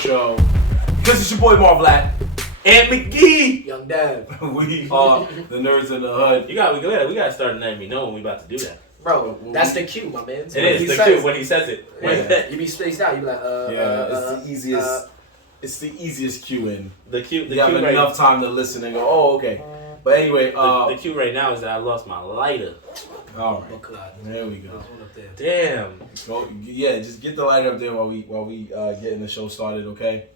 show. Because it's your boy Marv Black and McGee. Young Dad. We are the Nerds in the Hood. We gotta start letting me know when we about to do that. Bro, that's the cue, my man. It is the cue when he says it. Yeah. You be spaced out. You be like, it's the easiest. It's the easiest cue in. The cue. You have enough time to listen and go, oh, okay. But anyway, the cue right now is that I lost my lighter. All right, there we go. Damn. Just get the lighter up there while we getting the show started, okay?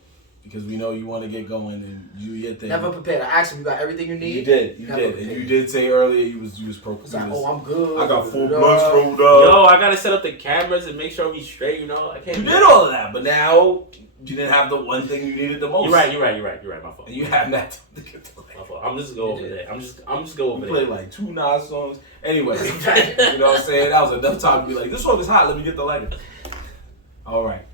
Because we know you want to get going and you get there. Never prepared. I asked him, you got everything you need? You did, and you did say earlier you was like, I'm good. I got 4 blunts rolled up. Yo, I gotta set up the cameras and make sure we straight. You know, I can't. You did all of that, but now you didn't have the one thing you needed the most. You're right. My fault. And you have that to get the lighter. My fault. I'm just go over there. I'm just go over there. We played like 2 Nas songs. Anyway, you know what I'm saying? That was enough time to be like, this song is hot. Let me get the lighter. All right.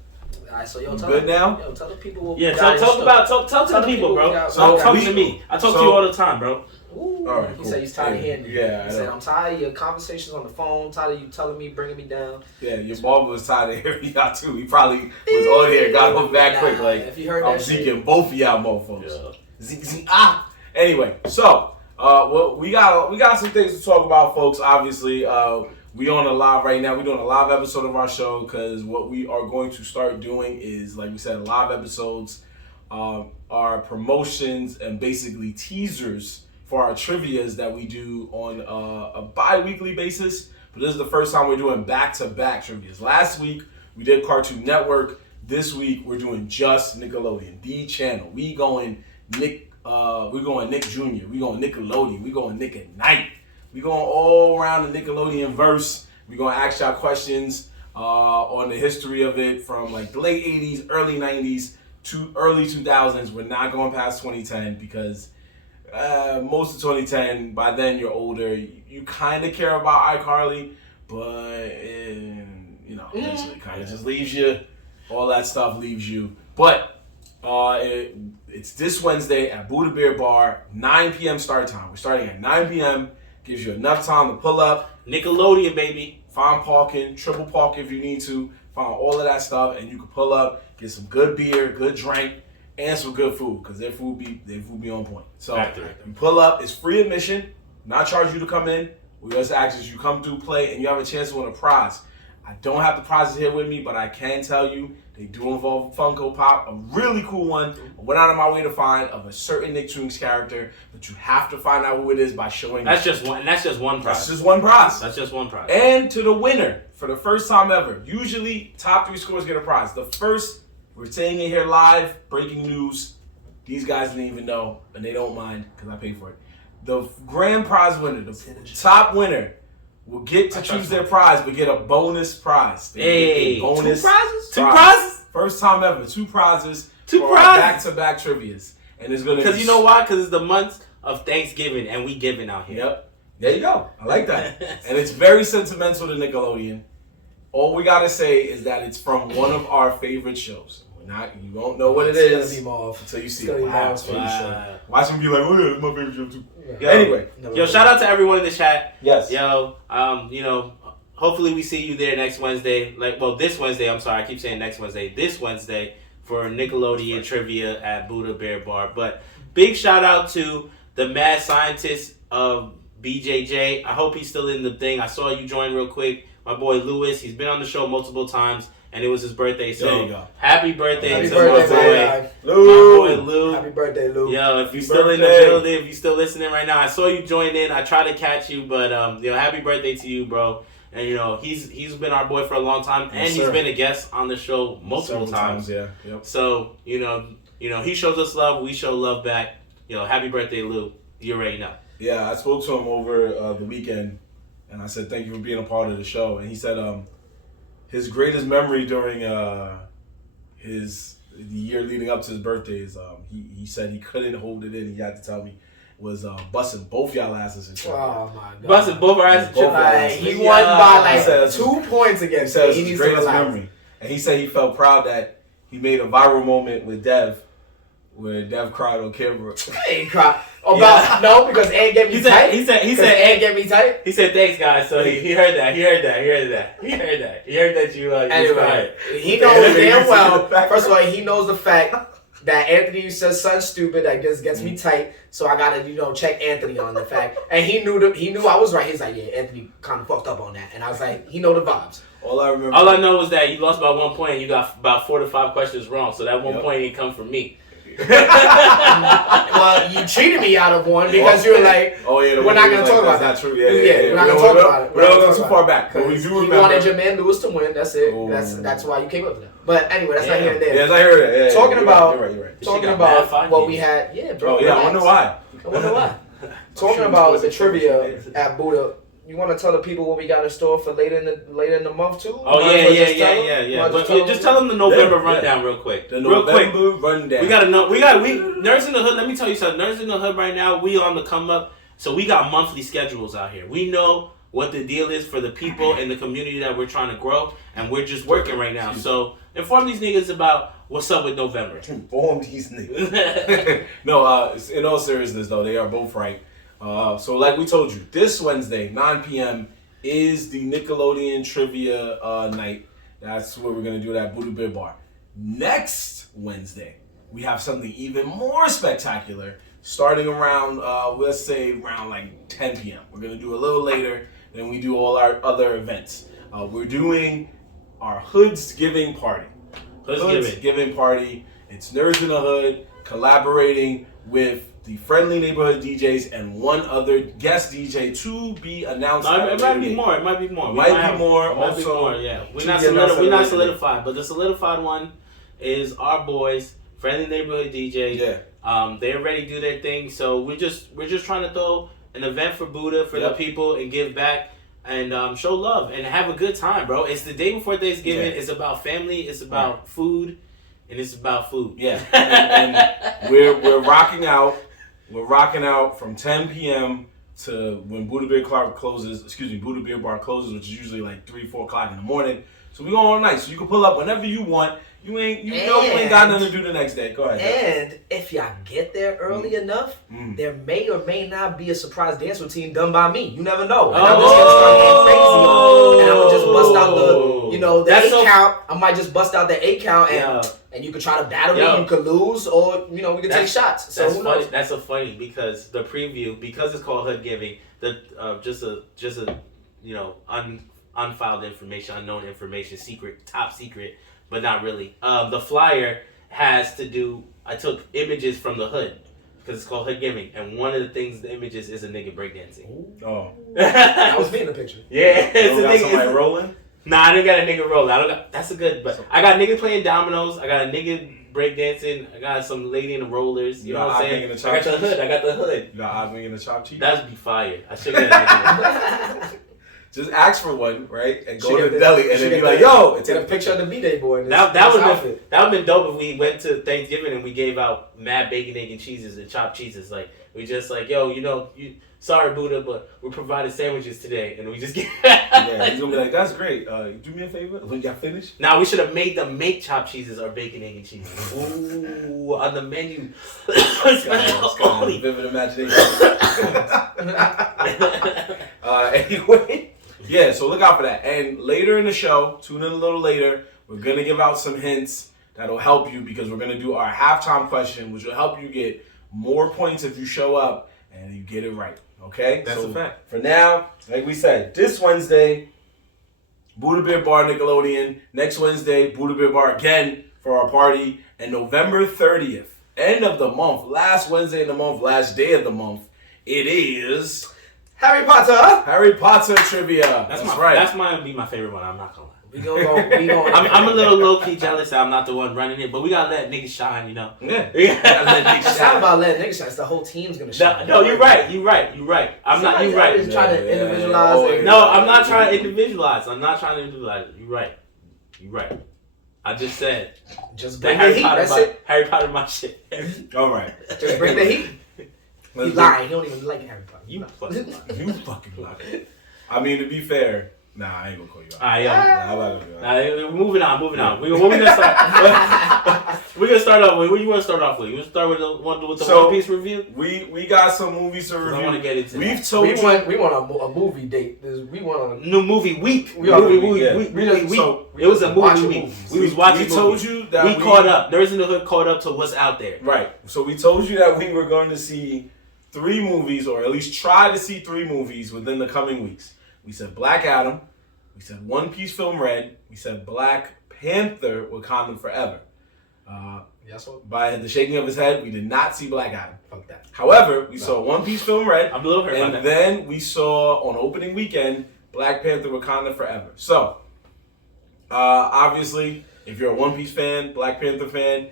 Alright, so tell good now? Yo, tell the people what talk to the people, bro. Talk to me. I talk to you all the time, bro. Ooh, all right, he said he's tired of hearing you. Yeah, he said, I'm tired of your conversations on the phone, tired of you telling me, bringing me down. Yeah, your mom was tired of hearing y'all too. He probably was on here, got him back quick. Like, if you heard I'm zeeking both of y'all mofos. Yeah. Anyway, so we got some things to talk about, folks. Obviously, we on a live right now. We're doing a live episode of our show because what we are going to start doing is, like we said, live episodes are promotions and basically teasers for our trivias that we do on a bi-weekly basis. But this is the first time we're doing back-to-back trivias. Last week, we did Cartoon Network. This week, we're doing just Nickelodeon, the channel. We're going Nick Jr., we're going Nickelodeon, we're going Nick at Night. We're going all around the Nickelodeon verse. We're going to ask y'all questions on the history of it from like the late 80s, early 90s to early 2000s. We're not going past 2010 because most of 2010, by then you're older. You kind of care about iCarly, but eventually it kind of just leaves you. All that stuff leaves you. But it's this Wednesday at Buddha Beer Bar, 9 p.m. start time. We're starting at 9 p.m. Gives you enough time to pull up. Nickelodeon, baby. Find parking, triple park if you need to. Find all of that stuff, and you can pull up, get some good beer, good drink, and some good food, because their food be on point. So you pull up, it's free admission, not charge you to come in. We just ask you come through, play, and you have a chance to win a prize. I don't have the prizes here with me, but I can tell you they do involve Funko Pop, a really cool one. I went out of my way to find of a certain Nicktoons character, but you have to find out who it is by showing. That's just one prize. That's just one prize. That's just one prize. And to the winner for the first time ever. Usually, top 3 scores get a prize. The first, we're saying it here live, breaking news. These guys didn't even know, and they don't mind because I paid for it. The grand prize winner, the top winner, will get to choose their prize, but get a bonus prize. Hey, bonus 2 prizes? 2 prizes? First time ever, 2 prizes. 2 prizes? Back-to-back trivias. And it's gonna because you know why? Because it's the month of Thanksgiving, and we giving out here. Yep. There you go. I like that. And it's very sentimental to Nickelodeon. All we gotta say is that it's from one of our favorite shows. You won't know what it is until you see it. Watch him be like, oh yeah, it's my favorite show too. Yeah. Anyway. Yo, shout out to everyone in the chat. Yes. Yo, hopefully we see you there next Wednesday. This Wednesday, I'm sorry, I keep saying next Wednesday. This Wednesday for Nickelodeon trivia at Buddha Bear Bar. But big shout out to the mad scientist of BJJ. I hope he's still in the thing. I saw you join real quick. My boy Lewis, he's been on the show multiple times. And it was his birthday, so happy birthday to my boy Lou. Happy birthday, Lou. Yo, if you're still in the building, if you're still listening right now, I saw you join in. I tried to catch you, but happy birthday to you, bro. And he's been our boy for a long time, and he's been a guest on the show multiple times. Yeah. Yep. So he shows us love, we show love back. Happy birthday, Lou. You already know. Yeah, I spoke to him over the weekend, and I said thank you for being a part of the show, and he said his greatest memory during the year leading up to his birthday is he said he couldn't hold it in. He had to tell me was busting both y'all asses in trivia. Oh my god! Busting both our asses in trivia. He won by 2 points against me. He his greatest memory, and he said he felt proud that he made a viral moment with Dev where Dev cried on camera. I ain't cry. No, because Ant get me tight. He said Ant get me tight. He said thanks guys. So he heard that. He heard that you anyway, he knows damn well. First of all, he knows the fact that Anthony says something stupid that just gets me tight. So I gotta check Anthony on the fact, and he knew I was right. He's like, yeah, Anthony kind of fucked up on that, and I was like, he know the vibes. All I know was that you lost by 1 point and you got about 4 to 5 questions wrong. So that 1 point didn't come from me. Well, you cheated me out of one because you were like, we're not going to talk about that. That's not true. We're not going to talk about it. We're not going too far back. But we do remember. You wanted your man Lewis to win. That's it. That's why you came up with that. But anyway, that's not here and there. Yes, I heard it. Talking about right. what we had. Yeah, bro. Oh, yeah, I wonder why. Talking about the trivia at Buddha. You want to tell the people what we got in store for later in the month too? Oh yeah. But just tell them the November rundown real quick. The November rundown. We Nerdz in the Hood. Let me tell you something. Nerdz in the Hood right now. We on the come up. So we got monthly schedules out here. We know what the deal is for the people in the community that we're trying to grow, and we're just working right now. So inform these niggas about what's up with November. Inform these niggas. No, in all seriousness though, they are both right. So like we told you, this Wednesday, 9 p.m. is the Nickelodeon Trivia night. That's what we're going to do at Buddha Beer Bar. Next Wednesday, we have something even more spectacular starting around, let's say around like 10 p.m. We're going to do a little later than we do all our other events. We're doing our Hoods Giving Party. Hoods Giving Party. It's Nerdz in the Hood collaborating with the Friendly Neighborhood DJs and one other guest DJ to be announced. It might be more. Yeah. We're not solidified, but the solidified one is our boys, Friendly Neighborhood DJs. Yeah. They already do their thing, so we're just trying to throw an event for Buddha for the people and give back and show love and have a good time, bro. It's the day before Thanksgiving. It's about family. It's about food, and it's about food. Yeah. and we're rocking out. We're rocking out from 10 p.m. to when Buddha Beer Bar closes, which is usually like 3, 4 o'clock in the morning. So we go all night. So you can pull up whenever you want. You ain't got nothing to do the next day. Go ahead. And if y'all get there early enough, there may or may not be a surprise dance routine done by me. You never know. And I'm just gonna start getting crazy. And I'm gonna just bust out the 8 count. I might just bust out the 8 count and you could try to battle me, you could lose, or we could take shots. So who knows? That's so funny because the preview, because it's called Hood Giving, just a unfiled information, unknown information, secret, top secret, but not really. The flyer has to do. I took images from the hood because it's called Hood Giving, and one of the things, the images is a nigga breakdancing. Oh, that was me in the picture. Yeah, it's a nigga. Somebody rolling. Nah, I didn't got a nigga rolling. That's a good, but I got a nigga playing dominoes. I got a nigga breakdancing. I got some lady in the rollers. You know what I'm saying? I got the hood. You got Osmond in the chop cheese? That'd be fire. I should get a Just ask for one, right? And go to the deli and then be like, yo, take a picture of the B-Day boy. That would have been dope if we went to Thanksgiving and we gave out mad bacon, egg, and cheeses and chopped cheeses. Like, we just like, yo, sorry, Buddha, but we're providing sandwiches today. And we just get... Yeah, he's going to be like, that's great. Do me a favor when y'all finish. Nah, we should have made them make chopped cheeses or bacon, egg, and cheeses. Ooh, on the menu. It's got a vivid imagination. Anyway... Yeah, so look out for that. And later in the show, tune in a little later, we're going to give out some hints that'll help you because we're going to do our halftime question, which will help you get more points if you show up and you get it right. Okay? That's a fact. For now, like we said, this Wednesday, Buddha Beer Bar Nickelodeon. Next Wednesday, Buddha Beer Bar again for our party. And November 30th, end of the month, last Wednesday of the month, last day of the month, it is... Harry Potter trivia. That's right. That's gonna be my favorite one. I'm not gonna lie. We gonna I'm a little low key jealous that I'm not the one running it, but we gotta let niggas shine, Yeah. It's not about letting niggas shine. It's the whole team's gonna shine. No, you're right. I'm not. You're right. Just trying to individualize. No, I'm not trying to individualize. You're right. I just said. Just bring the heat. That's it. Harry Potter, my shit. All right. Just bring the heat. He's lying. He don't even like Harry Potter. You fucking lying. You fucking lying. I mean, to be fair, Nah, I ain't gonna call you out. Alright, Nah, I'm not gonna do that. moving on. We're gonna start. We're gonna start off with. What you want to start off with? You want to start with the One Piece review? We got some movies to review. I want to get into. We want a movie date. We want a new movie week. It was a movie week. We was watching. We told you that we caught up. Nerds in the Hood caught up to what's out there. Right. So we told you that we were going to see 3 movies, or at least try to see 3 movies within the coming weeks. We said Black Adam. We said One Piece Film Red. We said Black Panther Wakanda Forever. By the shaking of his head, we did not see Black Adam. Fuck that. However, we saw One Piece Film Red. I'm a little hurt about that. And then we saw on opening weekend Black Panther Wakanda Forever. So, obviously, if you're a One Piece fan, Black Panther fan,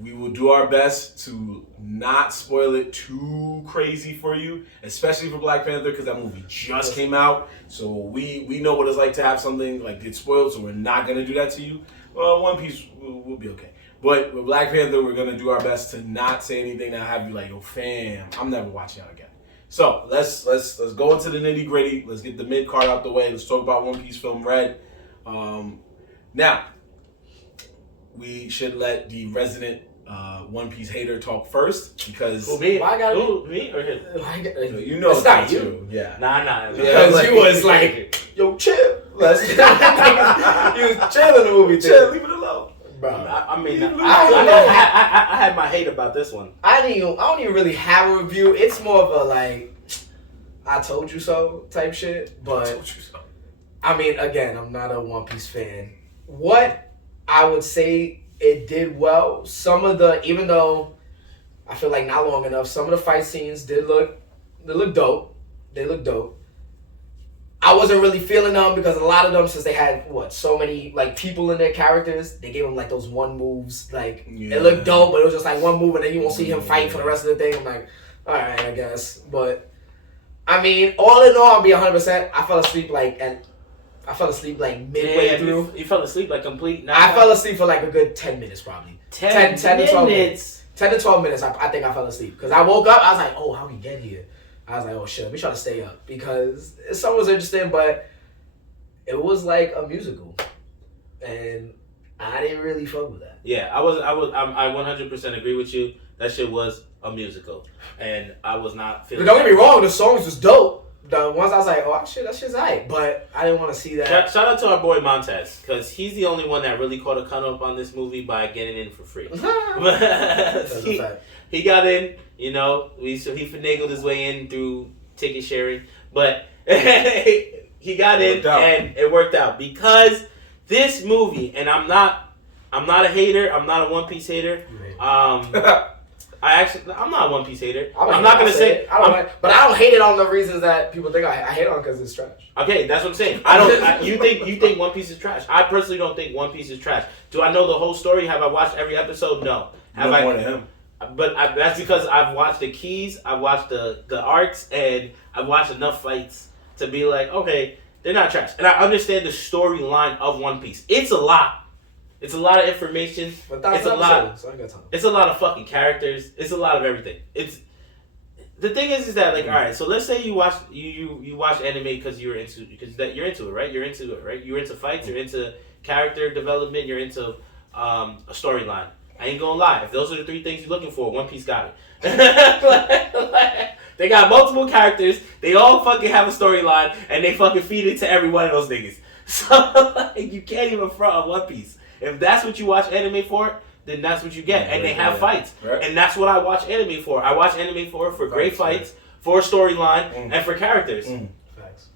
we will do our best to not spoil it too crazy for you, especially for Black Panther, because that movie just came out. So we know what it's like to have something like get spoiled, so we're not going to do that to you. Well, One Piece, we'll be okay. But with Black Panther, we're going to do our best to not say anything that'll have you like, yo, fam, I'm never watching that again. So let's go into the nitty gritty. Let's get the mid card out the way. Let's talk about One Piece Film Red. Now, we should let the resident One Piece hater talk first because me or him? You know it's not you. Yeah. Nah. Because you was like, yo, chill. You was chilling the movie. Chill, leave it alone. Bro, I had my hate about this one. I don't even really have a review. It's more of a like, I told you so type shit. But I told you so. I mean, again, I'm not a One Piece fan. What I would say it did well. Some of the, even though I feel like not long enough, some of the fight scenes did look dope. They look dope. I wasn't really feeling them because a lot of them, since they had so many like people in their characters, they gave them like those one moves. Like it looked dope, but it was just like one move, and then you won't see him fight for the rest of the thing. I'm like, all right, I guess. But I mean, all in all, I'll be 100%. I fell asleep like midway through. You fell asleep like complete. I fell asleep for like a good 10 minutes probably. 10 to 12 minutes. 10 to 12 minutes. I think I fell asleep because I woke up. I was like, oh, how we get here? I was like, oh shit, let me try to stay up because some was interesting, but it was like a musical, and I didn't really fuck with that. Yeah, I 100% agree with you. That shit was a musical, and I was not feeling. But don't get me wrong, the songs was dope. The ones I was like, oh shit, that shit's aight, but I didn't want to see that. Shout out to our boy Montez because he's the only one that really caught a cut up on this movie by getting in for free. He got in, he finagled his way in through ticket sharing, but he got in and it worked out because this movie, and I'm not a hater, I'm not a One Piece hater. I'm not a One Piece hater. I'm not gonna say, but I don't hate it on the reasons that people think I hate on because it's trash. Okay, that's what I'm saying. You think One Piece is trash? I personally don't think One Piece is trash. Do I know the whole story? Have I watched every episode? No. Have I? More than him. But that's because I've watched the keys, I've watched the arcs, and I've watched enough fights to be like, okay, they're not trash. And I understand the storyline of One Piece. It's a lot. It's a lot of information. It's a lot. It's a lot of fucking characters. It's a lot of everything. The thing is that like, all right. So let's say you watch anime because you're into it, right? You're into it, right? You're into fights. You're into character development. You're into a storyline. I ain't gonna lie. If those are the 3 things you're looking for, One Piece got it. They got multiple characters. They all fucking have a storyline, and they fucking feed it to every one of those niggas. So you can't even front on One Piece. If that's what you watch anime for, then that's what you get. And they have fights. Right. And that's what I watch anime for. I watch anime for great fights, for a storyline, and for characters. Facts.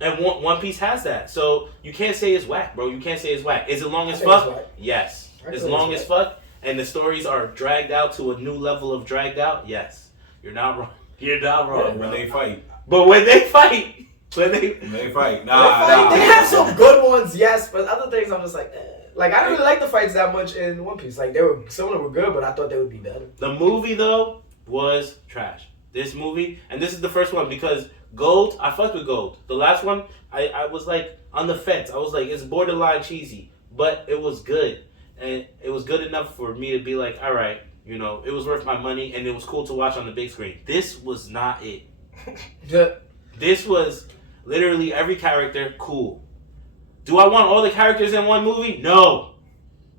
And One Piece has that. So you can't say it's whack, bro. You can't say it's whack. Is it long as fuck? Yes. As long as fuck. And the stories are dragged out to a new level of dragged out. Yes. You're not wrong. You're not wrong. When they fight. But when they fight. They fight. They have some good ones, yes, but other things I'm just like, eh. Like, I didn't really like the fights that much in One Piece. Like, some of them were good, but I thought they would be better. The movie, though, was trash. This movie, and this is the first one, because Gold, I fucked with Gold. The last one, I was, like, on the fence. I was like, it's borderline cheesy, but it was good. And it was good enough for me to be like, all right, it was worth my money, and it was cool to watch on the big screen. This was not it. This was literally every character, cool. Do I want all the characters in one movie? No.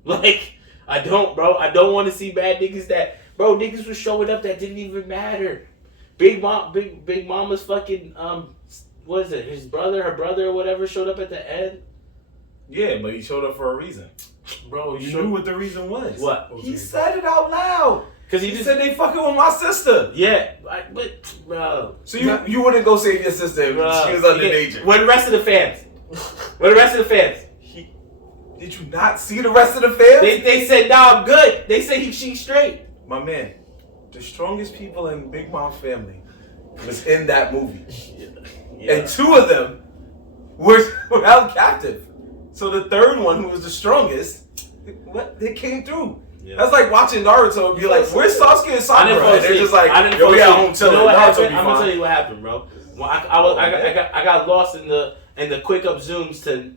Like, I don't, bro. I don't want to see bad niggas that, bro, niggas was showing up that didn't even matter. Big Mama's fucking, what is it? His brother, her brother or whatever showed up at the end. Yeah, but he showed up for a reason. Bro, you knew what the reason was. What? He said it out loud. Because he said they fucking with my sister. Yeah, but, bro. So you wouldn't go save your sister if she was under danger. Where the rest of the fans? Where the rest of the fans? Did you not see the rest of the fans? They said, nah, I'm good. They said she's straight. My man, the strongest people in Big Mom's family was in that movie. Yeah. And 2 of them were held captive. So the third one, who was the strongest, they came through. Yeah. That's like watching Naruto and be like, where's Sasuke and Sakura? And they're just like, yo, we at home chilling. You know Naruto be fine. I'm gonna tell you what happened, bro. Well, I got lost in the quick up zooms to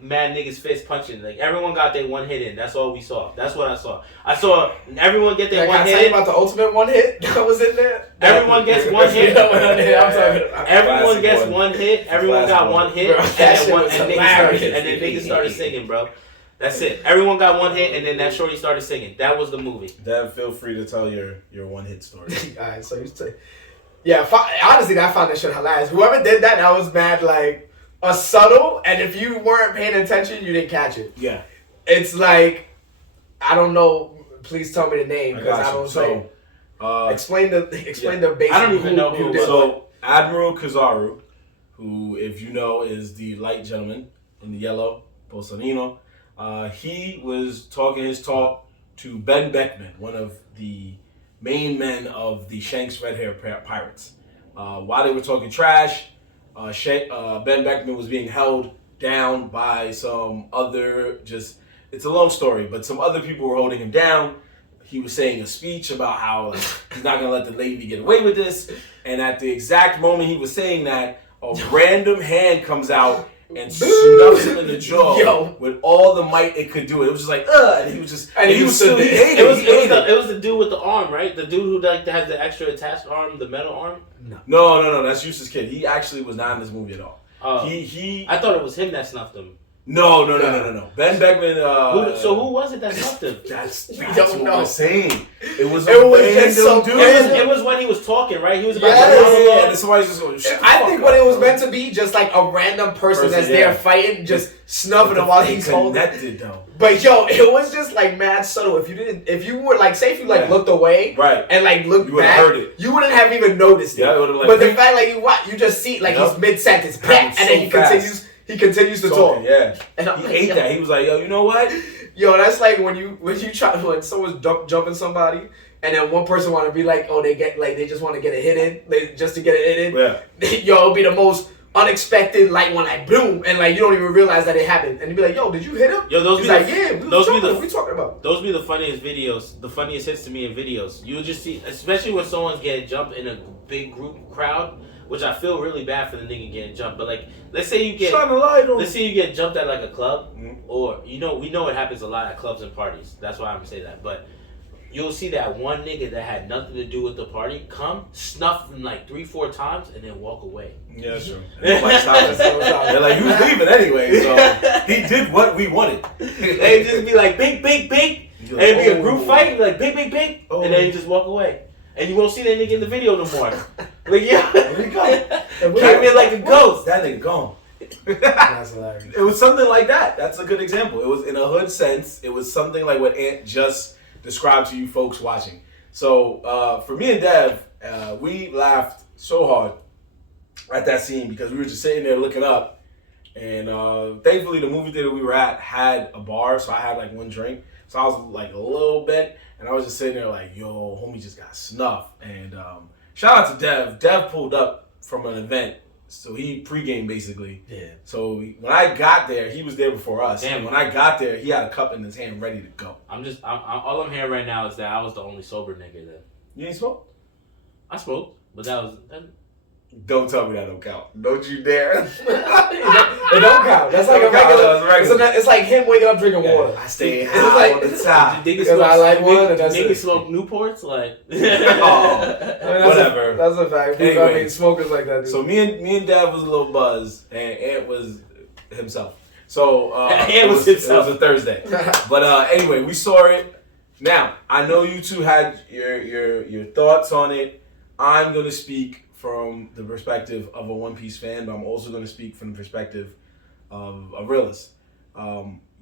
mad niggas fist punching. Like everyone got their one hit in. That's all we saw. That's what I saw. I saw everyone get their one hit. Can I tell you about the ultimate one hit that was in there? Everyone gets one hit. Everyone gets one hit. Everyone got one hit, and then niggas started singing, bro. That's it. Everyone got one hit, and then that shorty started singing. That was the movie. Dev, feel free to tell your one hit story. All right, so you say. Yeah, honestly, I found that shit hilarious. Whoever did that was mad, like, a subtle, and if you weren't paying attention, you didn't catch it. Yeah. It's like, I don't know, please tell me the name, because I don't know. Explain the basic. I don't even know who it was. So, Admiral Kizaru, who, if you know, is the light gentleman in the yellow, Bolsonaro, he was talking his talk to Ben Beckman, one of the main men of the Shanks Red Hair Pirates. While they were talking trash, Ben Beckman was being held down by some other, it's a long story, but some other people were holding him down. He was saying a speech about how he's not going to let the lady get away with this. And at the exact moment he was saying that, a random hand comes out and snuffs him in the jaw with all the might it could do. It was just like, and he was just, and he was still, it was the dude with the arm, right? The dude who has the extra attached arm, the metal arm? No, that's Eustace Kid. He actually was not in this movie at all. I thought it was him that snuffed him. No. Ben Beckman. So who was it that snuffed him? That's what we're saying. It was so dude. It was when he was talking, right? He was about to and somebody's just going. I think what it was meant to be, just like a random person that's there fighting, just snuffing him while he's holding. Connected though. But it was just like mad subtle. If you were like, say if you like looked away, right, and like looked back, heard it. You wouldn't have even noticed it. Yeah, it would have like. But the fact like you just see like he's mid sentence, and then he continues. He continues to talk. Yeah. And he ate that. He was like, yo, you know what? Yo, that's like when someone's jumping somebody, and then one person want to be like, oh, they just want to get a hit in, just to get a hit in. Yeah. Yo, it'll be the most unexpected, like one like boom, and like you don't even realize that it happened, and you be like, yo, did you hit him? Yo, those He's be like, the, yeah, those be the, what are we talking about? Those be the funniest videos, the funniest hits to me in videos. You'll just see, especially when someone's getting jumped in a big group crowd. Which I feel really bad for the nigga getting jumped, but like, let's say you get jumped at like a club, or we know it happens a lot at clubs and parties. That's why I'm gonna say that. But you'll see that one nigga that had nothing to do with the party come, snuff him like 3-4 times, and then walk away. Yeah, sure. They're like, he was leaving anyway, so he did what we wanted. They just be like, big, and it'd be a group fight, like big, and then you just walk away. And you won't see that nigga in the video no more. Like, yeah. Where'd he go? Came in like a ghost. That nigga gone. That's hilarious. It was something like that. That's a good example. It was in a hood sense. It was something like what Ant just described to you folks watching. So for me and Dev, we laughed so hard at that scene because we were just sitting there looking up. And thankfully the movie theater we were at had a bar, so I had like one drink. So I was like a little bit. And I was just sitting there like, yo, homie just got snuffed. And shout out to Dev. Dev pulled up from an event. So he pregame basically. Yeah. So when I got there, he was there before us. Damn. And when I got there, he had a cup in his hand ready to go. I'm all I'm hearing right now is that I was the only sober nigga there. You ain't smoke? I smoked, but that Don't tell me that don't count. Don't you dare. It don't count. That's like a regular. It's like him waking up drinking water. I stay high on the top. Because I like one and that's it. Niggas smoke Newports? Like. Whatever. That's a fact. Anyway, I mean, smokers like that, dude. So me and Dad was a little buzzed, and Ant was himself. So it was a Thursday. But anyway, we saw it. Now, I know you two had your thoughts on it. I'm going to speak from the perspective of a One Piece fan, but I'm also going to speak from the perspective of a realist.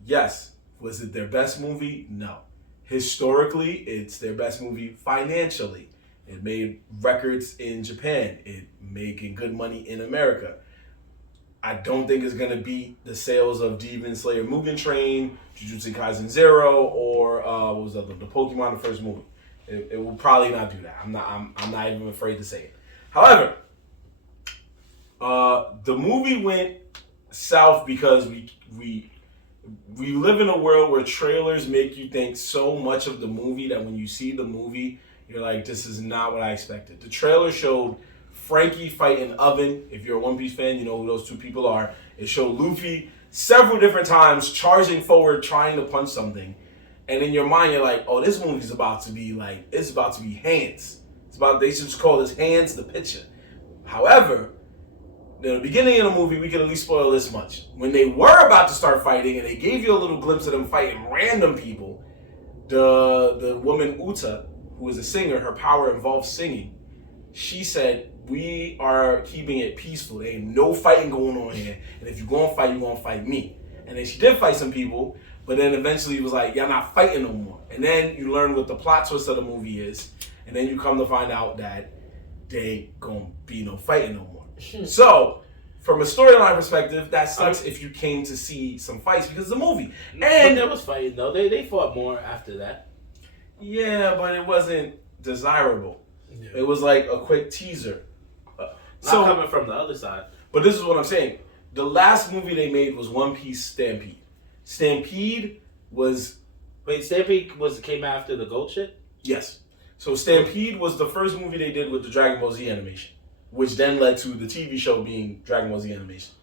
Yes, was it their best movie? No. Historically, it's their best movie financially. It made records in Japan. It making good money in America. I don't think it's going to beat the sales of Demon Slayer Mugen Train, Jujutsu Kaisen Zero, or what was the Pokemon, the first movie. It will probably not do that. I'm not even afraid to say it. However, the movie went south because we live in a world where trailers make you think so much of the movie that when you see the movie, you're like, this is not what I expected. The trailer showed Frankie fighting Oven. If you're a One Piece fan, you know who those two people are. It showed Luffy several different times charging forward, trying to punch something. And in your mind, you're like, oh, this movie's about to be like, it's about to be Hands. They should just call this Hands the Picture. However, in the beginning of the movie, we can at least spoil this much. When they were about to start fighting, and they gave you a little glimpse of them fighting random people, the woman Uta, who is a singer, her power involves singing. She said, we are keeping it peaceful. There ain't no fighting going on here. And if you're going to fight, you're going to fight me. And then she did fight some people, but then eventually it was like, y'all not fighting no more. And then you learn what the plot twist of the movie is. And then you come to find out that there ain't going to be no fighting no more. So, from a storyline perspective, that sucks if you came to see some fights because of the movie. And there was fighting, though. They fought more after that. Yeah, but it wasn't desirable. Yeah. It was like a quick teaser. So coming from the other side. But this is what I'm saying. The last movie they made was One Piece Stampede. Stampede was... Wait, Stampede came after the Gold shit? Yes. So Stampede was the first movie they did with the Dragon Ball Z animation, which then led to the TV show being Dragon Ball Z animation.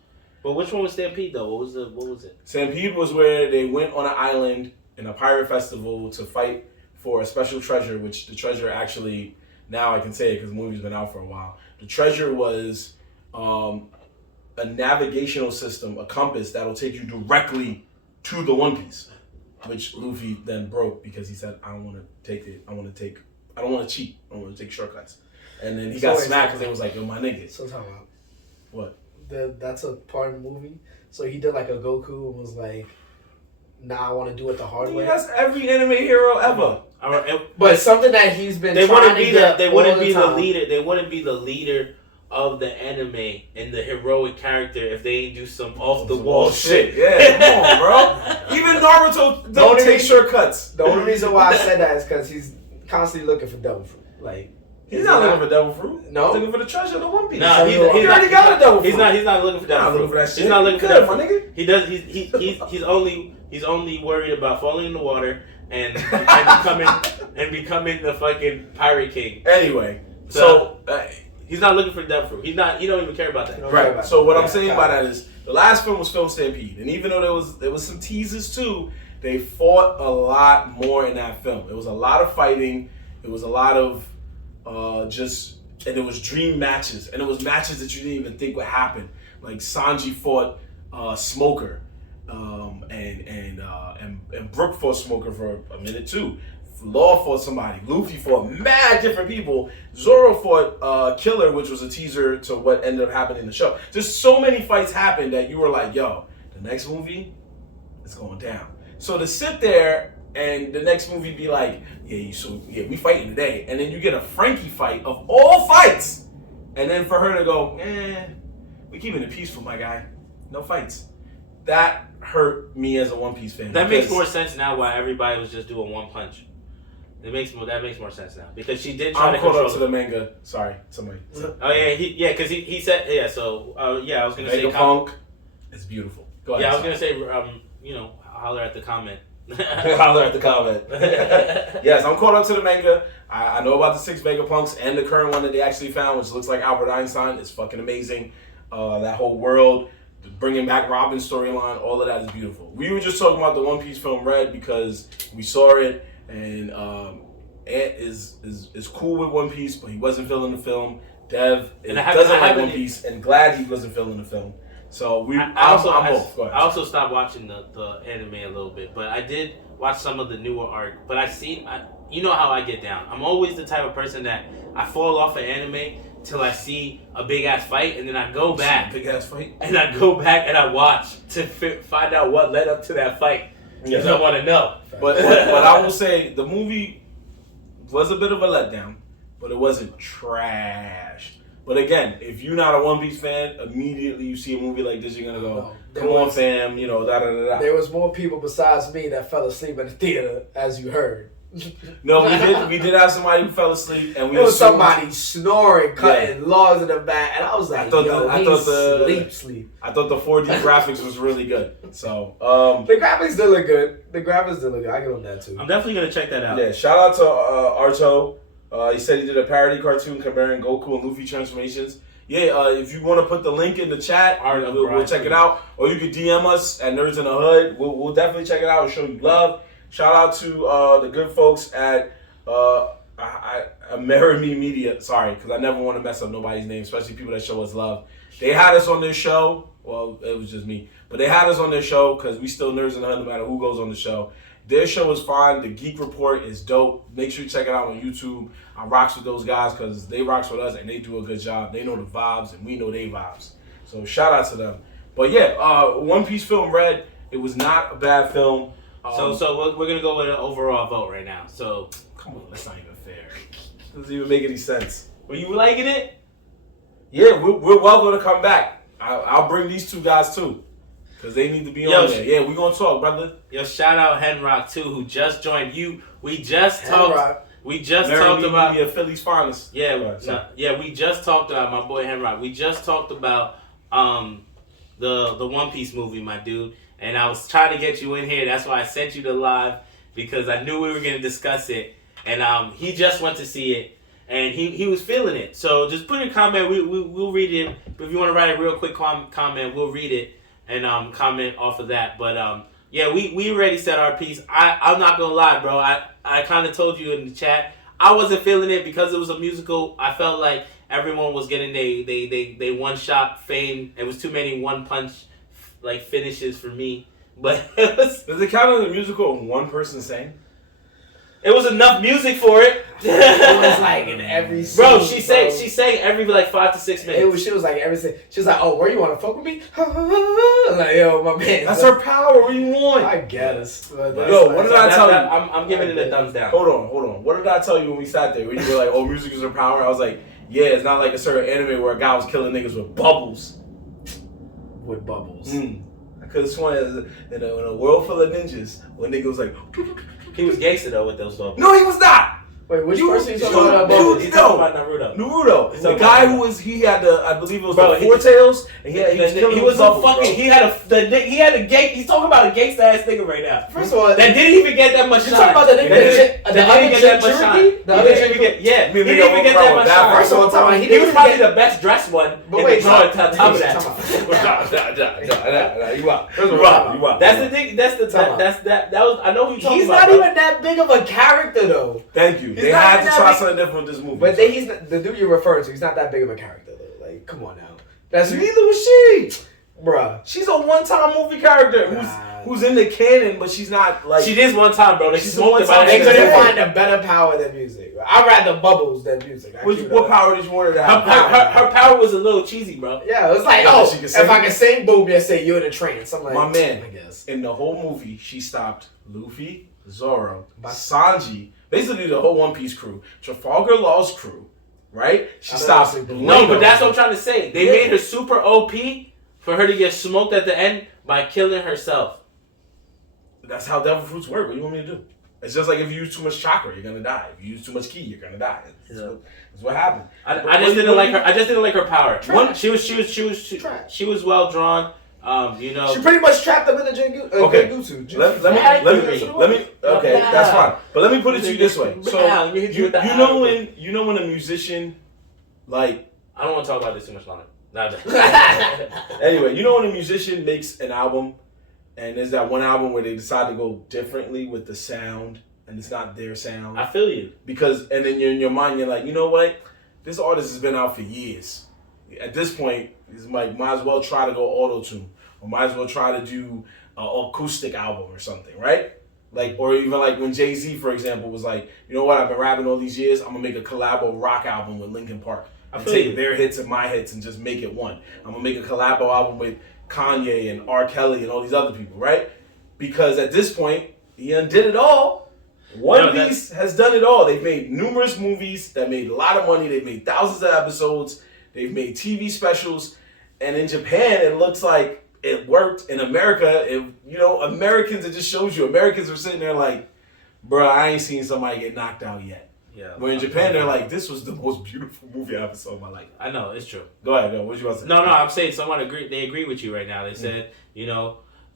But which one was Stampede, though? What was it? Stampede was where they went on an island in a pirate festival to fight for a special treasure, which the treasure actually... Now I can say it because the movie's been out for a while. The treasure was a navigational system, a compass that'll take you directly to the One Piece, which Luffy then broke because he said, I don't want to take it. I don't want to cheat. I don't want to take shortcuts. And then he got smacked because they was like, yo, my nigga. So talking about what? That's a part in the movie. So he did like a Goku and was like, nah, I want to do it the hard way. That's every anime hero ever. But something that he's been they wouldn't be the leader. They wouldn't be the leader of the anime and the heroic character if they ain't do some off the wall shit. Yeah, come on, bro. Even Naruto don't take shortcuts. The only reason why I said that is because he's constantly looking for devil fruit. Like he's not looking for devil fruit. No, he's looking for the treasure of the One Piece. Nah, he already got a devil fruit. He's not looking for devil fruit. He's not looking for that shit. He's not looking for that. He does. He's only worried about falling in the water and becoming the fucking pirate king. Anyway, so he's not looking for devil fruit. He don't even care about that. Right. So what I'm saying by that is the last film was filmed Stampede, and even though there was some teasers too, they fought a lot more in that film. It was a lot of fighting. It was a lot of and it was dream matches, and it was matches that you didn't even think would happen. Like Sanji fought Smoker, and Brook fought Smoker for a minute too. Law fought somebody. Luffy fought mad different people. Zoro fought Killer, which was a teaser to what ended up happening in the show. Just so many fights happened that you were like, yo, the next movie is going down. So to sit there and the next movie be like, we fighting today. And then you get a Frankie fight of all fights. And then for her to go, we keeping it peaceful, my guy. No fights. That hurt me as a One Piece fan. That makes more sense now why everybody was just doing one punch. That makes more sense now because she did try to control. I'm caught up to the manga. Sorry, somebody. Oh yeah, because he said So I was gonna say Punk. It's beautiful. Go ahead. Yeah, I was gonna say holler at the comment. Holler at the comment. Yes, I'm caught up to the manga. I know about the 6 Vegapunks and the current one that they actually found, which looks like Albert Einstein. It's fucking amazing. That whole world, bringing back Robin's storyline, all of that is beautiful. We were just talking about the One Piece film Red because we saw it. And Ant is cool with One Piece, but he wasn't feeling the film. Dev doesn't like One Piece, and glad he wasn't feeling the film. So I'm both. Go ahead. I also stopped watching the anime a little bit, but I did watch some of the newer arc. But you know how I get down. I'm always the type of person that I fall off an anime till I see a big ass fight, and then I go back. Big ass fight. And I go back and I watch to find out what led up to that fight. Because I want to know. But I will say the movie was a bit of a letdown, but it wasn't trash. But again, if you're not a One Piece fan, immediately you see a movie like this, you're gonna go, "Come on, fam," you know, da da da da. There was more people besides me that fell asleep in the theater, as you heard. No, we did have somebody who fell asleep, and it was somebody snoring, cutting logs in the back, and I was like, sleep. I thought the 4D graphics was really good. So the graphics did look good. I give them that too. I'm definitely gonna check that out. Yeah, shout out to Arto. He said he did a parody cartoon comparing Goku and Luffy transformations. Yeah, if you want to put the link in the chat, we'll check it out. Or you could DM us at Nerds in the Hood. We'll definitely check it out and show you love. Shout out to the good folks at Amerime Media. Sorry, because I never want to mess up nobody's name, especially people that show us love. They had us on their show. Well, it was just me. But they had us on their show because we still Nerds in the Hood no matter who goes on the show. Their show is fine. The Geek Report is dope. Make sure you check it out on YouTube. I rocks with those guys because they rocks with us and they do a good job. They know the vibes and we know they vibes. So shout out to them. But yeah, One Piece film Red. It was not a bad film. So we're gonna go with an overall vote right now. So come on, that's not even fair. Doesn't even make any sense. Were you liking it? Yeah, we're welcome to come back. I'll bring these two guys too. Because they need to be on there. Yeah, we're going to talk, brother. Yo, shout out Henrock, too, who just joined you. We just talked about... Media, Philly's finest. Yeah, we just talked about my boy Henrock. We just talked about the One Piece movie, my dude. And I was trying to get you in here. That's why I sent you the live. Because I knew we were going to discuss it. And he just went to see it. And he was feeling it. So just put in a comment. We'll read it. But if you want to write a real quick comment, we'll read it. And comment off of that. But we already said our piece. I'm not gonna lie, bro. I kind of told you in the chat. I wasn't feeling it because it was a musical. I felt like everyone was getting they one shot fame. It was too many one punch like finishes for me. But does it count as a musical if one person sang? It was enough music for it. It was like in every scene, bro. She sang every like 5 to 6 minutes. She was like every scene. She was like, "Oh, where you want to fuck with me?" Like, yo, my man. That's her power. What do you want? I guess. Yo, what did I tell you? I'm giving it a thumbs down. Hold on. What did I tell you when we sat there? When you were like, "Oh, music is her power." I was like, "Yeah, it's not like a certain anime where a guy was killing niggas with bubbles." With bubbles. I could have sworn in a world full of ninjas, when nigga was like. He was gangster though with those bubbles. No, he was not. Wait, which person you talking about? He's talking about Naruto. The guy who had the, I believe it was the four tails, and he was a fucking. He had a gang. He's talking about a gangsta ass nigga right now. First of all, that didn't even get that much shine. You talking about the nigga that didn't get that much shine? The other chick, he didn't even get that much shine. First of all, he was probably the best dressed one. But wait, top of that. You out. That's the thing. That was. I know who you talking about. He's not even that big of a character though. Thank you. They had to try something different with this movie. But he's the dude you're referring to. He's not that big of a character though. Like, come on now. That's neither was she, bruh. She's a one-time movie character who's in the canon, but she's not like. She is one time, bro. They smoked about it. They couldn't find a better power than music. I'd rather bubbles than music. What power did you want her to have? Her power was a little cheesy, bro. Yeah, it was like, if I can sing, boom, you say you're in a trance. I'm like, my man. I guess in the whole movie, she stopped Luffy, Zoro, Sanji. Basically, the whole One Piece crew, Trafalgar Law's crew, right? She stops. No, but that's what I'm trying to say. They made her super OP for her to get smoked at the end by killing herself. That's how devil fruits work. What do you want me to do? It's just like if you use too much chakra, you're gonna die. If you use too much ki, you're gonna die. That's what happened. I just didn't like her. I just didn't like her power. She was well drawn. She pretty much trapped them in the Genjutsu. Let me. Okay, that's fine. But let me put it to you this way. So you know when a musician, like, I don't want to talk about this too much longer. Anyway, you know when a musician makes an album, and there's that one album where they decide to go differently with the sound, and it's not their sound. I feel you. And then you're in your mind, you're like, you know what? This artist has been out for years. at this point, he's like, might as well try to go auto-tune. Or might as well try to do an acoustic album or something, right? Like, or even like when Jay-Z, for example, was like, you know what, I've been rapping all these years, I'm gonna make a collabo rock album with Linkin Park. And take their hits and my hits and just make it one. I'm gonna make a collabo album with Kanye and R. Kelly and all these other people, right? Because at this point, he undid it all. One Piece has done it all. They've made numerous movies that made a lot of money. They've made thousands of episodes. They've made TV specials. And in Japan, it looks like it worked. In America, Americans, it just shows you. Americans are sitting there like, bro, I ain't seen somebody get knocked out yet. Yeah. Where in Japan, they're like, this was the most beautiful movie I ever saw in my life. I know, it's true. Go ahead, what you want to say? No, I'm saying they agree with you right now. They said,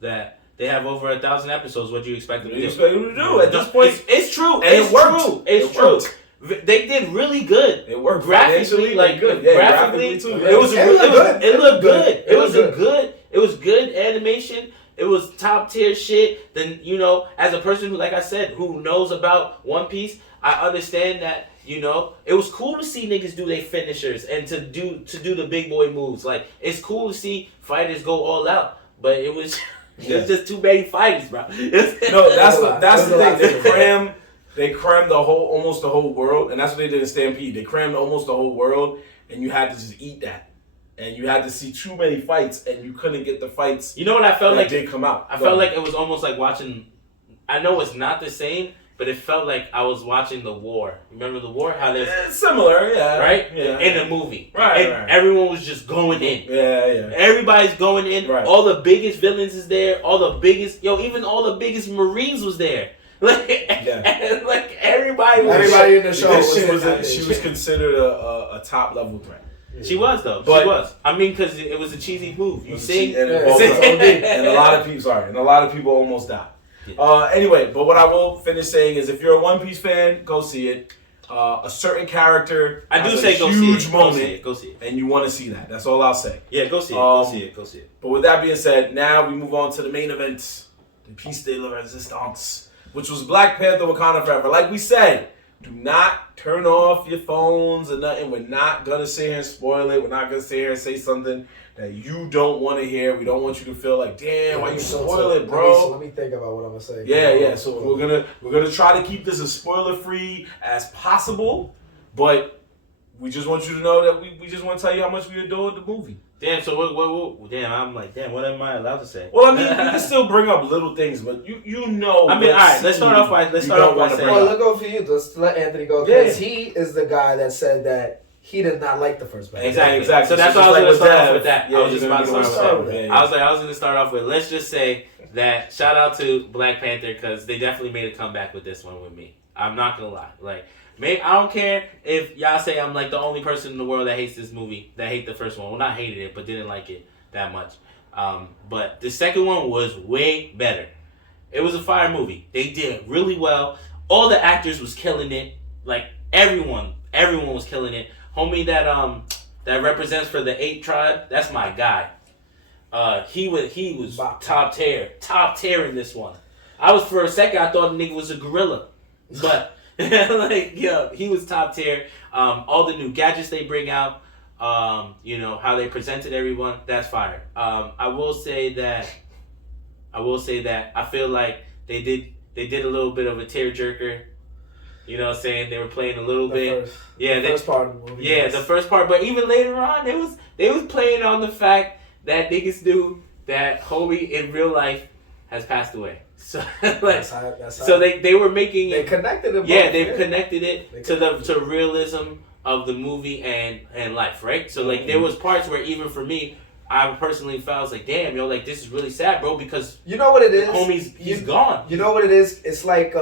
that they have over 1,000 episodes. What do you expect them to do? At this point, it's true. And it worked. It's true. They did really good. It worked graphically, like good. Yeah, graphically too. It looked good. It was good animation. It was top tier shit. Then as a person who, like I said, who knows about One Piece, I understand that. It was cool to see niggas do their finishers and to do the big boy moves. Like, it's cool to see fighters go all out, but it was just too many fighters, bro. No, that's the thing. They crammed almost the whole world, and that's what they did in Stampede. They crammed almost the whole world, and you had to just eat that. And you had to see too many fights, and you couldn't get the fights. You know what I felt like? Did come out. I felt like it was almost like watching. I know it's not the same, but it felt like I was watching The War. Remember The War? How there's similar, yeah, right? Yeah, in the movie, right? And everyone was just going in. Yeah. Everybody's going in. Right. All the biggest villains is there. Even all the biggest Marines was there. Like everybody in the show. She was considered a top level threat. She was though. She was. I mean, because it was a cheesy move. You see, and a lot of people almost died. Yeah. Anyway, but what I will finish saying is, if you're a One Piece fan, go see it. A certain character has a huge moment, go see it, and you want to see that. That's all I'll say. Yeah, go see it. Go see it. But with that being said, now we move on to the main event, the Piece de la Resistance, which was Black Panther: Wakanda Forever. Like we said, do not turn off your phones or nothing. We're not going to sit here and spoil it. We're not going to sit here and say something that you don't want to hear. We don't want you to feel like, damn, why you spoil it, bro? Let me think about what I'm going to say. Yeah. So we're gonna try to keep this as spoiler-free as possible. But we just want you to know that we just want to tell you how much we adore the movie. Damn, so what I'm like, damn, what am I allowed to say? Well, I mean, we can still bring up little things, but you know. I mean, all right, let's start off by saying. Well, let's go for you. Let's let Anthony go, because he is the guy that said that he did not like the first batch. Exactly. So that's why I was going to start off with that. I was just about to start with that. I was going to start off with, let's just say that shout out to Black Panther, because they definitely made a comeback with this one with me. I'm not going to lie. Like, I don't care if y'all say I'm like the only person in the world that hates this movie, that hate the first one. Well, not hated it, but didn't like it that much. But the second one was way better. It was a fire movie. They did really well. All the actors was killing it. Like, everyone was killing it. Homie that represents for the 8 tribe, that's my guy. He was top tier in this one. For a second I thought the nigga was a gorilla, but he was top tier. All the new gadgets they bring out, how they presented everyone, that's fire. I will say that I feel like they did a little bit of a tearjerker. You know what I'm saying? They were playing a little bit. The first part of the movie. Yeah, the first part. But even later on, they was playing on the fact that niggas knew that homie in real life has passed away. So they were making it. They connected it. They've connected it to realism of the movie and life, right? So there was parts where even for me, I personally felt, I was like, damn, yo, like this is really sad, bro, because you know what it is? Homie's he's gone. You know what it is? It's like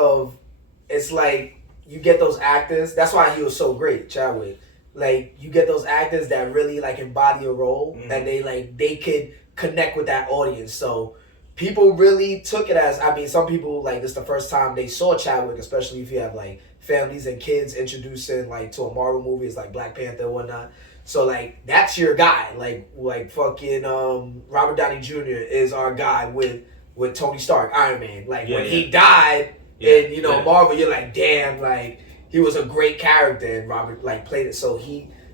you get those actors. That's why he was so great, Chadwick. Like, you get those actors that really like embody a role, and they could connect with that audience. So people really took it as, I mean, some people, like, this is the first time they saw Chadwick, especially if you have like families and kids introducing like to a Marvel movie, it's like Black Panther and whatnot. So like that's your guy. Like fucking Robert Downey Jr. is our guy with Tony Stark, Iron Man. Like when he died. And Marvel, you're like, damn, like he was a great character, and Robert like played it. So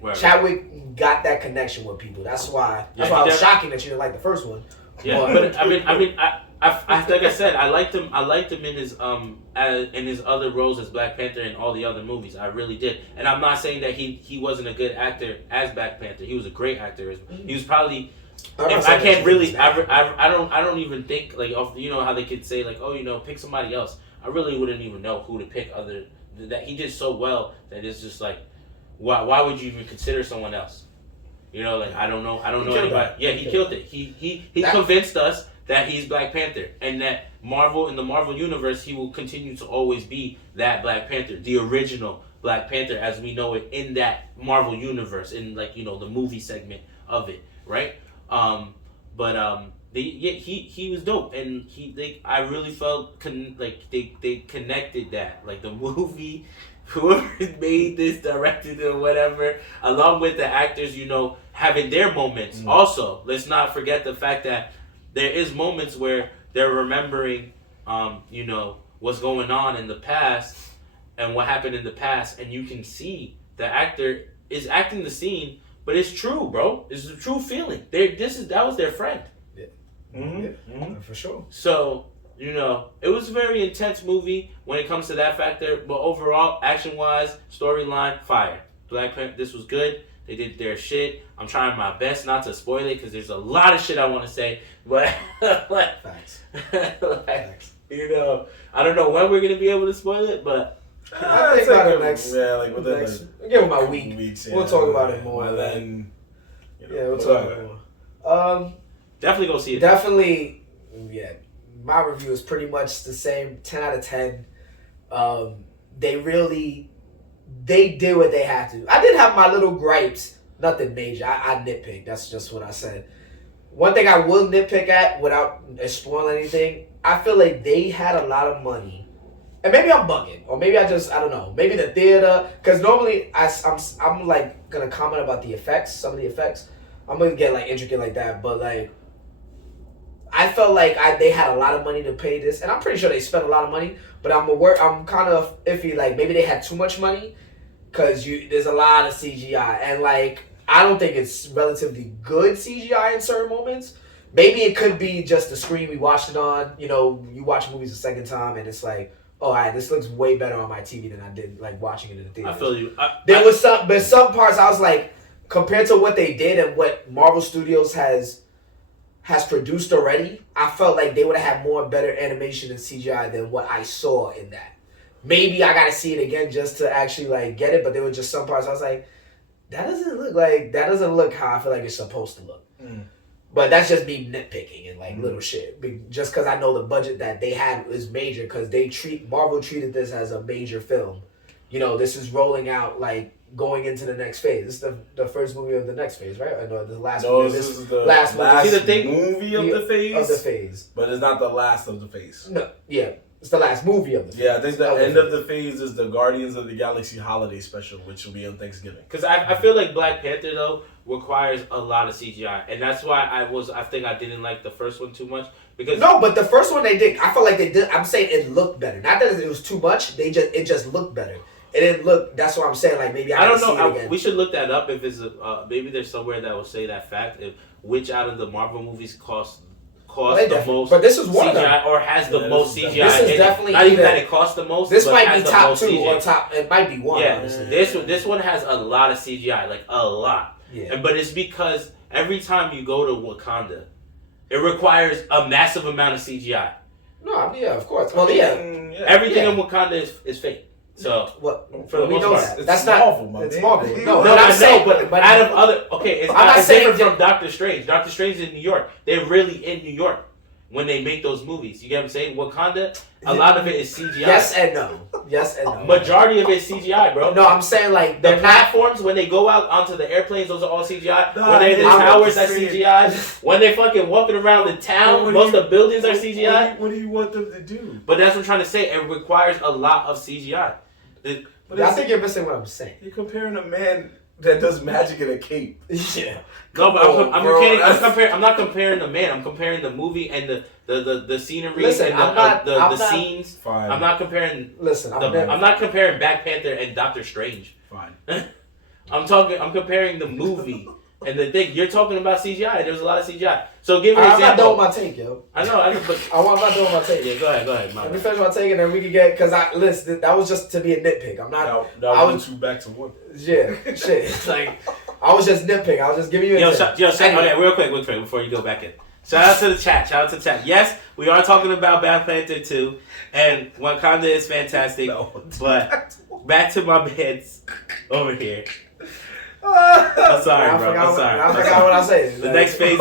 Right. Chadwick got that connection with people. That's why it was shocking that you didn't like the first one. Yeah, but I mean, like I said, I liked him in his other roles as Black Panther and all the other movies. I really did, and I'm not saying that he wasn't a good actor as Black Panther. He was a great actor. He was probably. I don't even think like you know how they could say like, oh, you know, pick somebody else. I really wouldn't even know who to pick other that he did so well that it's just like, why would you even consider someone else? You know, like I don't know anybody. That. Yeah, he killed it. He convinced us that he's Black Panther and that in the Marvel universe, he will continue to always be that Black Panther, the original Black Panther as we know it in that Marvel universe, in like, you know, the movie segment of it, right? He was dope, and I really felt they connected that, like the movie, whoever made this, directed it, or whatever, along with the actors, you know, having their moments. Mm-hmm. Also, let's not forget the fact that there is moments where they're remembering, you know, what's going on in the past and what happened in the past, and you can see the actor is acting the scene. But it's true, bro. It's a true feeling. That was their friend. Yeah. Mm-hmm. Yeah. Mm-hmm. For sure. So, you know, it was a very intense movie when it comes to that factor. But overall, action-wise, storyline, fire. Black Panther, this was good. They did their shit. I'm trying my best not to spoil it because there's a lot of shit I want to say. But, Facts. Facts. You know, I don't know when we're going to be able to spoil it, but... I think about it next. Yeah, like within give them my weeks. Yeah, we'll talk about it more. And then, you know, we'll talk about it more. Definitely go see it. Definitely, yeah. My review is pretty much the same. 10 out of 10. They did what they had to. I did have my little gripes. Nothing major. I nitpick. That's just what I said. One thing I will nitpick at without spoiling anything. I feel like they had a lot of money. And maybe I'm bugging, or maybe I don't know. Maybe the theater, because normally I'm like gonna comment about the effects, some of the effects. I'm gonna get like intricate like that, but like I felt like they had a lot of money to pay this, and I'm pretty sure they spent a lot of money. But I'm kind of iffy, like maybe they had too much money, because there's a lot of CGI, and like I don't think it's relatively good CGI in certain moments. Maybe it could be just the screen we watched it on. You know, you watch movies a second time, and it's like, oh, all right, this looks way better on my TV than I did like watching it in the theater. I feel you. But some parts I was like, compared to what they did and what Marvel Studios has produced already, I felt like they would have had more better animation and CGI than what I saw in that. Maybe I gotta see it again just to actually like get it, but there were just some parts I was like, that doesn't look how I feel like it's supposed to look. Mm. But that's just me nitpicking and like little shit. Just because I know the budget that they had is major, because Marvel treated this as a major film. You know, this is rolling out like going into the next phase. This is the first movie of the next phase, right? Or no, the last movie. This is the last movie of the phase. Of the phase. But it's not the last of the phase. No, yeah. It's the last movie of the phase. Yeah, I think the end of the phase is the Guardians of the Galaxy holiday special, which will be on Thanksgiving. Because I feel like Black Panther, though, requires a lot of CGI. And that's why I think I didn't like the first one too much. Because no, but the first one they did, I felt like they did, I'm saying it looked better. Not that it was too much, it just looked better. It didn't look, that's what I'm saying, like maybe I don't know. See it again. We should look that up if it's, maybe there's somewhere that will say that fact, which out of the Marvel movies cost the most, but this is one CGI or has the most CGI. This is definitely not even that it costs the most. This might be top 2 or top. It might be 1. Yeah, honestly. This one has a lot of CGI, like a lot. Yeah, but it's because every time you go to Wakanda, it requires a massive amount of CGI. No, yeah, of course. Well, yeah, everything in Wakanda is fake. So what? For the most part, that's Marvel, not. It's Marvel. No, I'm saying, but out of other, it's not different from Doctor Strange. Doctor Strange is in New York. They're really in New York when they make those movies. You get what I'm saying? Wakanda, a lot of it is CGI. Yes and no. Majority of it is CGI, bro. No, I'm saying like the platforms when they go out onto the airplanes, those are all CGI. When they're in the towers, that's CGI. When they fucking walking around the town, most of the buildings are CGI. What do you want them to do? But that's what I'm trying to say. It requires a lot of CGI. I think you're missing what I'm saying. You're comparing a man that does magic in a cape. Yeah. No, but I'm not comparing the man. I'm comparing the movie and the scenery and the scenes. Fine. I'm not comparing. Listen, I'm not comparing Black Panther and Doctor Strange. Fine. I'm comparing the movie and the thing. You're talking about CGI. There's a lot of CGI. So give me an example. I'm not done with my take, yo. I know. But I'm not done with my take. Yeah, go ahead. Let me finish my take and then we can get, because that was just to be a nitpick. I'm not. I was back to one. Yeah, shit. Like, I was just nitpicking. I was just giving you a tip. Okay, real quick, before you go back in. Shout out to the chat. Yes, we are talking about Black Panther 2, and Wakanda is fantastic. But back to my beds over here. I'm sorry, bro. I'm sorry. I forgot what I said. The next phase.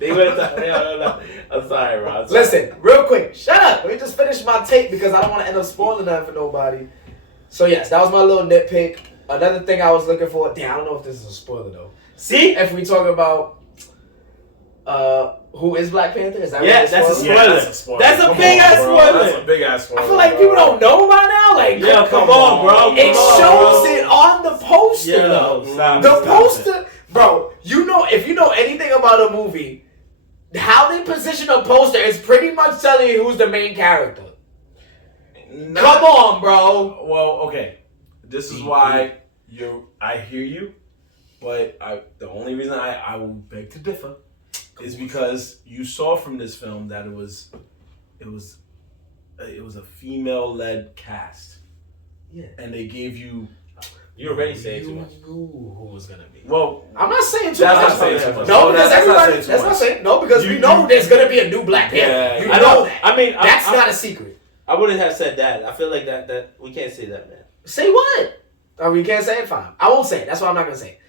They went. No. I'm sorry, bro. Listen, real quick. Shut up. Let me just finish my tape because I don't want to end up spoiling that for nobody. So yes, that was my little nitpick. Another thing I was looking for. Damn, I don't know if this is a spoiler though. See, if we talk about who is Black Panther, is that that's a spoiler? Yeah, that's a spoiler. That's a big ass spoiler. That's a big ass spoiler. I feel like people don't know by now. Like, come on, bro. It shows it on the poster, though. The poster, bro. You know, if you know anything about a movie, how they position a poster is pretty much telling you who's the main character. Come on, bro. Well, okay. This is why I hear you, but the only reason I will beg to differ is because you saw from this film that it was a female-led cast. Yeah. And they gave you. You already saying too much. You knew who was gonna be. Well, I'm not saying too much. Not saying too much. No, because everybody. That's not saying no because we know there's gonna be a new Black Panther. Yeah, you know that. I mean, that's not a secret. I wouldn't have said that. I feel like that we can't say that, man. Say what? I mean, you can't say it. Fine. I won't say it. That's why I'm not gonna say it.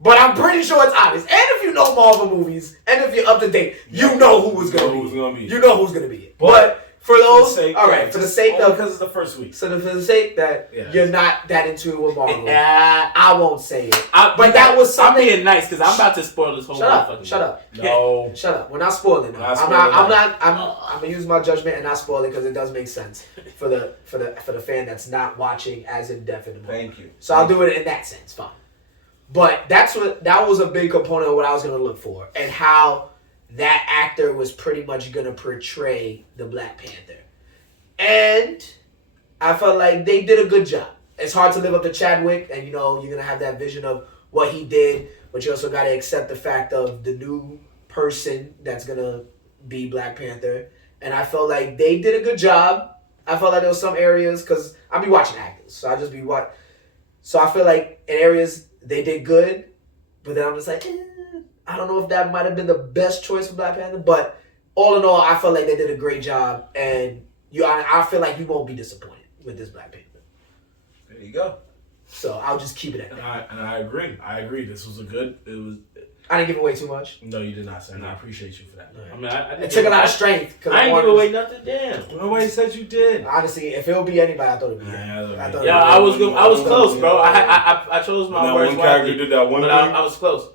But I'm pretty sure it's obvious. And if you know Marvel movies, and if you're up to date, you know who was gonna be. You know who's gonna be it. But for those, for the sake of, because it's the first week. So for the sake that you're not that into it with Marvel, I won't say it. But that was something. I'm being nice because I'm about to spoil this whole. Shut up. No. Shut up. We're not spoiling. I'm gonna use my judgment and not spoil it because it does make sense for the fan that's not watching as in depth in the movie. Thank you. So I'll do it in that sense. Fine. But that was a big component of what I was gonna look for and how that actor was pretty much gonna portray the Black Panther. And I felt like they did a good job. It's hard to live up to Chadwick, and you're gonna have that vision of what he did, but you also gotta accept the fact of the new person that's gonna be Black Panther. And I felt like they did a good job. I felt like there was some areas, because I be watching actors, so I just be watching. So I feel like in areas they did good, but then I'm just like, I don't know if that might have been the best choice for Black Panther. But all in all, I felt like they did a great job, and I feel like you won't be disappointed with this Black Panther. There you go. So I'll just keep it at that. And I agree. This was I didn't give away too much. No, you did not, sir. And I appreciate you for that. I mean, it took a lot of strength. I didn't give away nothing. Damn. Nobody said you did. Honestly, if it would be anybody, I thought it'd be. I was close, bro. I chose my words. One character did that one. But I was close.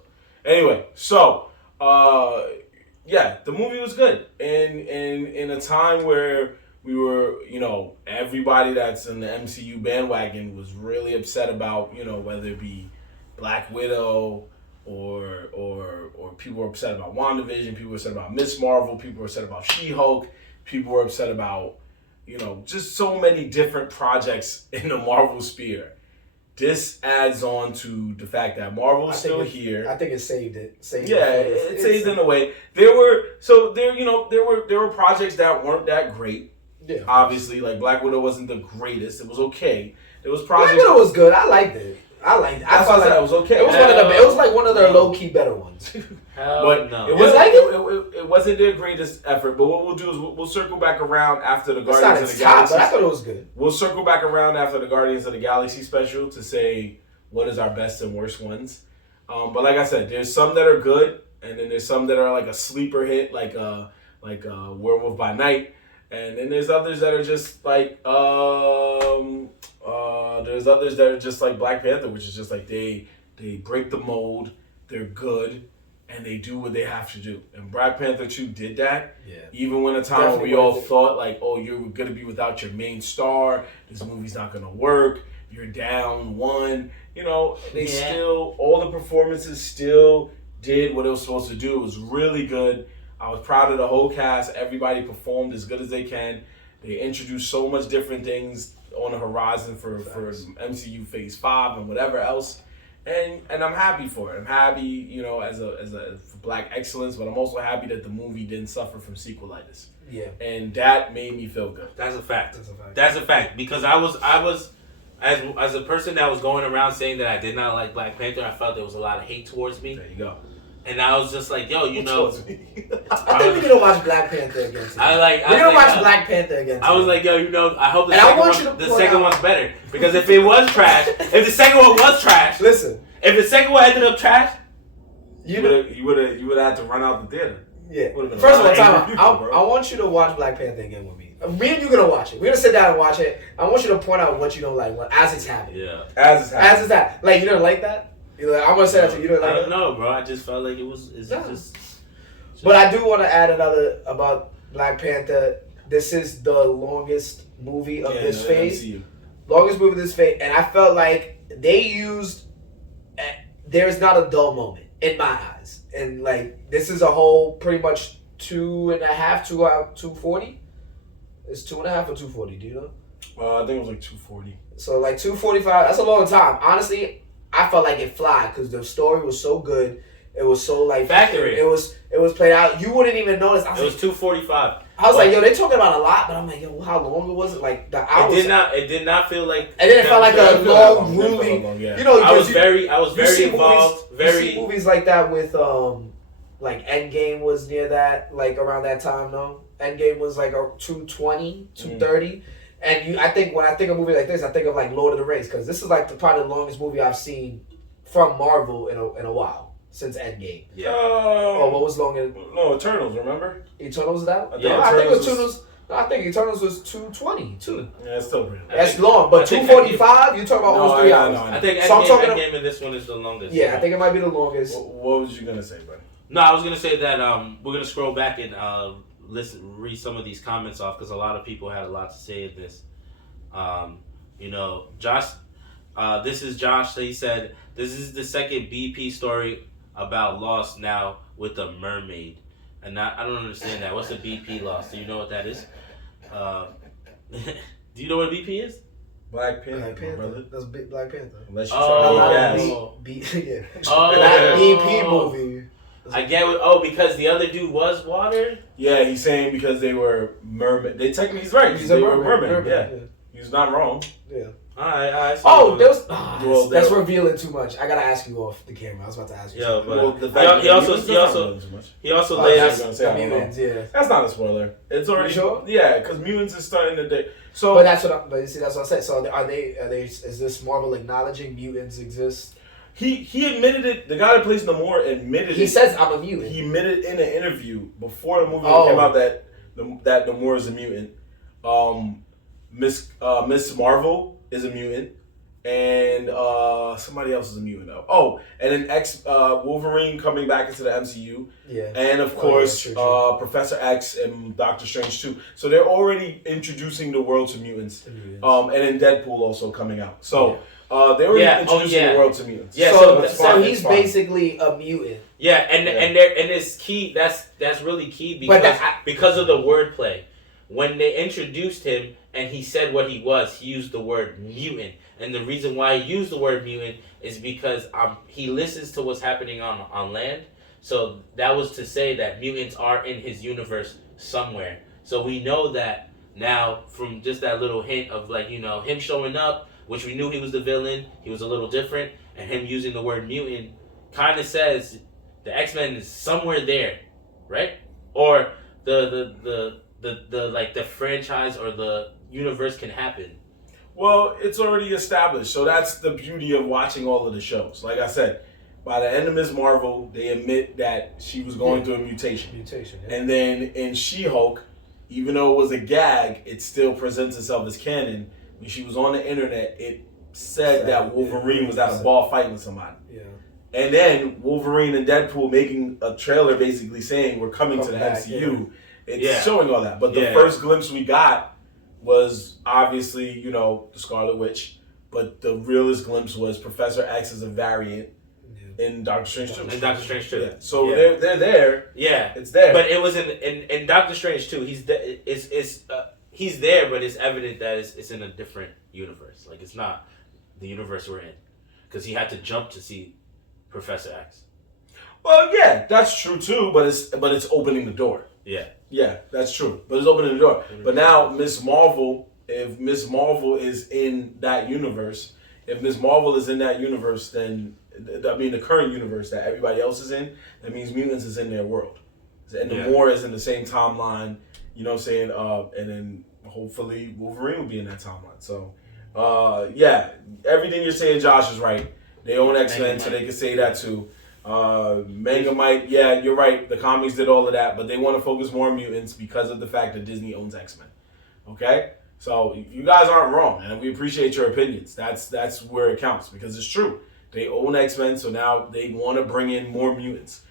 Anyway, so the movie was good, and in a time where we were, everybody that's in the MCU bandwagon was really upset about, whether it be Black Widow or people were upset about WandaVision, people were upset about Miss Marvel, people were upset about She-Hulk, people were upset about, just so many different projects in the Marvel sphere. This adds on to the fact that Marvel's still here. I think it saved it. It saved in a way. There were projects that weren't that great. Yeah. Obviously, like Black Widow wasn't the greatest. It was okay. There was projects. Black Widow was good. I liked it. I thought like it was okay. It was like one of their low key better ones. But no. It wasn't their greatest effort. But what we'll do is we'll circle back around after the Guardians of the Galaxy. But I thought it was good. We'll circle back around after the Guardians of the Galaxy special to say what is our best and worst ones. But like I said, there's some that are good, and then there's some that are like a sleeper hit, like Werewolf by Night. And then there's others that are just like Black Panther, which is just like they break the mold, they're good, and they do what they have to do. And Black Panther 2 did that. Yeah. Even when a time when we all thought like, oh, you're gonna be without your main star, this movie's not gonna work, you're down one. They still, all the performances still did what it was supposed to do. It was really good. I was proud of the whole cast. Everybody performed as good as they can. They introduced so much different things on the horizon for MCU Phase 5 and whatever else. And I'm happy for it. I'm happy, as a for Black excellence, but I'm also happy that the movie didn't suffer from sequelitis. Yeah. And that made me feel good. That's a fact. That's a fact. Because I was as a person that was going around saying that I did not like Black Panther, I felt there was a lot of hate towards me. There you go. And I was just like, yo, I think we need to watch Black Panther again. We're gonna watch Black Panther again. I was like, yo, I hope the second one's better. Because if it was trash, if the second one was trash, listen, if the second one ended up trash, you would have had to run out the theater. Yeah. First of all, I want you to watch Black Panther again with me. Me and you gonna watch it. We're gonna sit down and watch it. I want you to point out what you don't like as it's happening. Yeah. As it's happening. Like, you don't like that? I'm gonna say that to you. You don't like that? No, bro. I just felt like it's just. But I do want to add another about Black Panther. This is the longest movie of this phase. MCU. Longest movie of this phase. And I felt like they used... There's not a dull moment in my eyes. And, like, this is a whole pretty much 2.40? It's 2.5 or 240, do you know? I think it was like 240. So, like, 245, that's a long time. Honestly, I felt like it fly because the story was so good. It was so like factory. It was played out. You wouldn't even notice. It was 2:45. I was like, yo, they talking about a lot, but I'm like, yo, how long it was? Like the hours. It did not feel like. And then it felt like a long, grueling. You know, I was very involved. You see movies like that with like Endgame was near that, like around that time. No, Endgame was like a 220, 230. And I think when I think of a movie like this, I think of like Lord of the Rings because this is like probably the longest movie I've seen from Marvel in a while. Since Endgame. Yeah. What was longer? No, Eternals, remember? Eternals is that? Yeah, I think Eternals. I think Eternals was 220 too. Yeah, it's still pretty long. That's long, but 245. You talking about almost 3 hours? I think Endgame and this one is the longest. Yeah, I think it might be the longest. What was you gonna say, buddy? No, I was gonna say that we're gonna scroll back and read some of these comments off because a lot of people had a lot to say in this. Josh. This is Josh. He said this is the second BP story about Lost now with a mermaid. And I don't understand that. What's a BP Lost? Do you know what that is? Do you know what a BP is? Black Panther, brother. That's big Black Panther. Unless you try to that BP movie. I get it. Because the other dude was water? Yeah, he's saying because they were mermaid. He's right. They were mermaid. Yeah. He's not wrong. Yeah. Alright. That's revealing too much. I gotta ask you off the camera. I was about to ask you. Yeah, but he also laid out. That's not a spoiler. It's already sure. Yeah, because mutants is starting to day. So, but that's what I said. So are they? Is this Marvel acknowledging mutants exist? He admitted it. The guy that plays Namor admitted it. He says I'm a mutant. He admitted in an interview before the movie came out that Namor is a mutant. Miss Marvel is a mutant, and somebody else is a mutant though. Oh, and then Wolverine coming back into the MCU. Yeah. And of course, Professor X and Doctor Strange too. So they're already introducing the world to mutants. And then Deadpool also coming out. So they're already introducing the world to mutants. Yeah. So he's basically a mutant. Yeah, and it's key. That's really key because of the wordplay. When they introduced him and he said what he was, he used the word mutant. And the reason why he used the word mutant is because he listens to what's happening on land. So that was to say that mutants are in his universe somewhere. So we know that now from just that little hint of him showing up, which we knew he was the villain, he was a little different, and him using the word mutant kind of says the X-Men is somewhere there, right? Or the franchise or the universe can happen. Well, it's already established, so that's the beauty of watching all of the shows. Like I said, by the end of Ms. Marvel, they admit that she was going through a mutation. Yeah. And then in She-Hulk, even though it was a gag, it still presents itself as canon. When she was on the internet, it said that Wolverine was at a bar fighting somebody. Yeah. And then Wolverine and Deadpool making a trailer basically saying we're coming to the MCU. Yeah. It's showing all that. But the first glimpse we got was obviously, the Scarlet Witch. But the realest glimpse was Professor X as a variant in Doctor Strange 2. In Doctor Strange 2. Yeah. So they're there. Yeah. It's there. But it was in Doctor Strange 2. he's there, but it's evident that it's in a different universe. Like it's not the universe we're in, because he had to jump to see Professor X. Well, yeah, that's true too, but it's opening the door. Yeah. Yeah, that's true. But it's opening the door. But now Miss Marvel, if Miss Marvel is in that universe, then the current universe that everybody else is in, that means mutants is in their world. And the Moore is in the same timeline, you know what I'm saying? And then hopefully Wolverine will be in that timeline. So, everything you're saying, Josh, is right. They own X-Men, so they can say that too. Manga might, you're right. The comics did all of that, but they want to focus more on mutants because of the fact that Disney owns X-Men. Okay? So you guys aren't wrong, and we appreciate your opinions. That's where it counts, because it's true. They own X-Men, so now they want to bring in more mutants.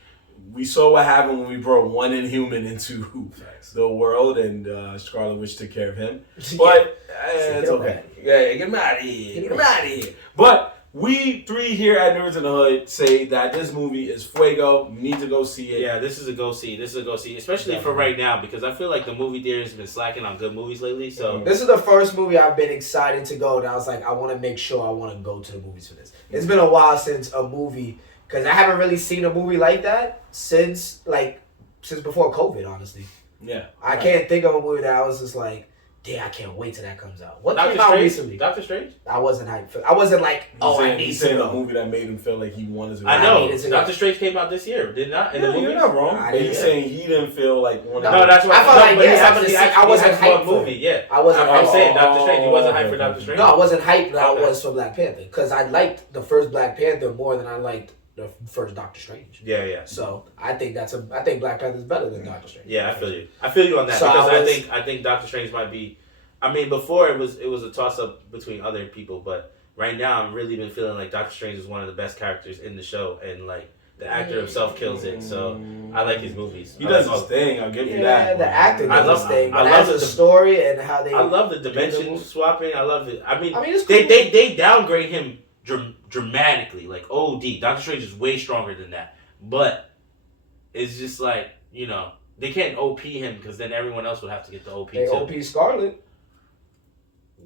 We saw what happened when we brought one Inhuman into the world, and Scarlet Witch took care of him. But it's okay. Yeah, get him out of here. But we three here at Nerds in the Hood say that this movie is fuego. You need to go see it. Yeah, this is a go see. Especially for right now, because I feel like the movie theater has been slacking on good movies lately. So this is the first movie I've been excited to go, and I was like, I want to make sure I want to go to the movies for this. It's been a while since a movie, because I haven't really seen a movie like that since before COVID, honestly. Yeah. I can't think of a movie that I was just like, damn, I can't wait till that comes out. What came out recently? Doctor Strange? I wasn't hyped for. I wasn't like, I need to know. A movie that made him feel like he wanted to. I know. Doctor Strange came out this year, did not? Yeah, you're not wrong. But he's saying he didn't feel like wanting. No, that's what I felt like. I wasn't hyped for movie. Yeah, I wasn't. I'm saying Doctor Strange. You wasn't hyped for Doctor Strange. No, I wasn't hyped. I was for Black Panther, because I liked the first Black Panther more than I liked the first Doctor Strange. Yeah. So I think I think Black Panther is better than Doctor Strange. Yeah, I feel you. I feel you on that, because I think Doctor Strange might be. I mean, before it was a toss up between other people, but right now I'm really been feeling like Doctor Strange is one of the best characters in the show, and like the actor himself kills it. So I like his movies. He does his thing. I'll give you that. Yeah, the actor does his thing. I love the story and how they. I love the dimension swapping. I love it. I mean it's cool. They downgrade him dramatically, like OD. Doctor Strange is way stronger than that, but it's just like, you know, they can't OP him, because then everyone else would have to get the OP too. They OP Scarlet.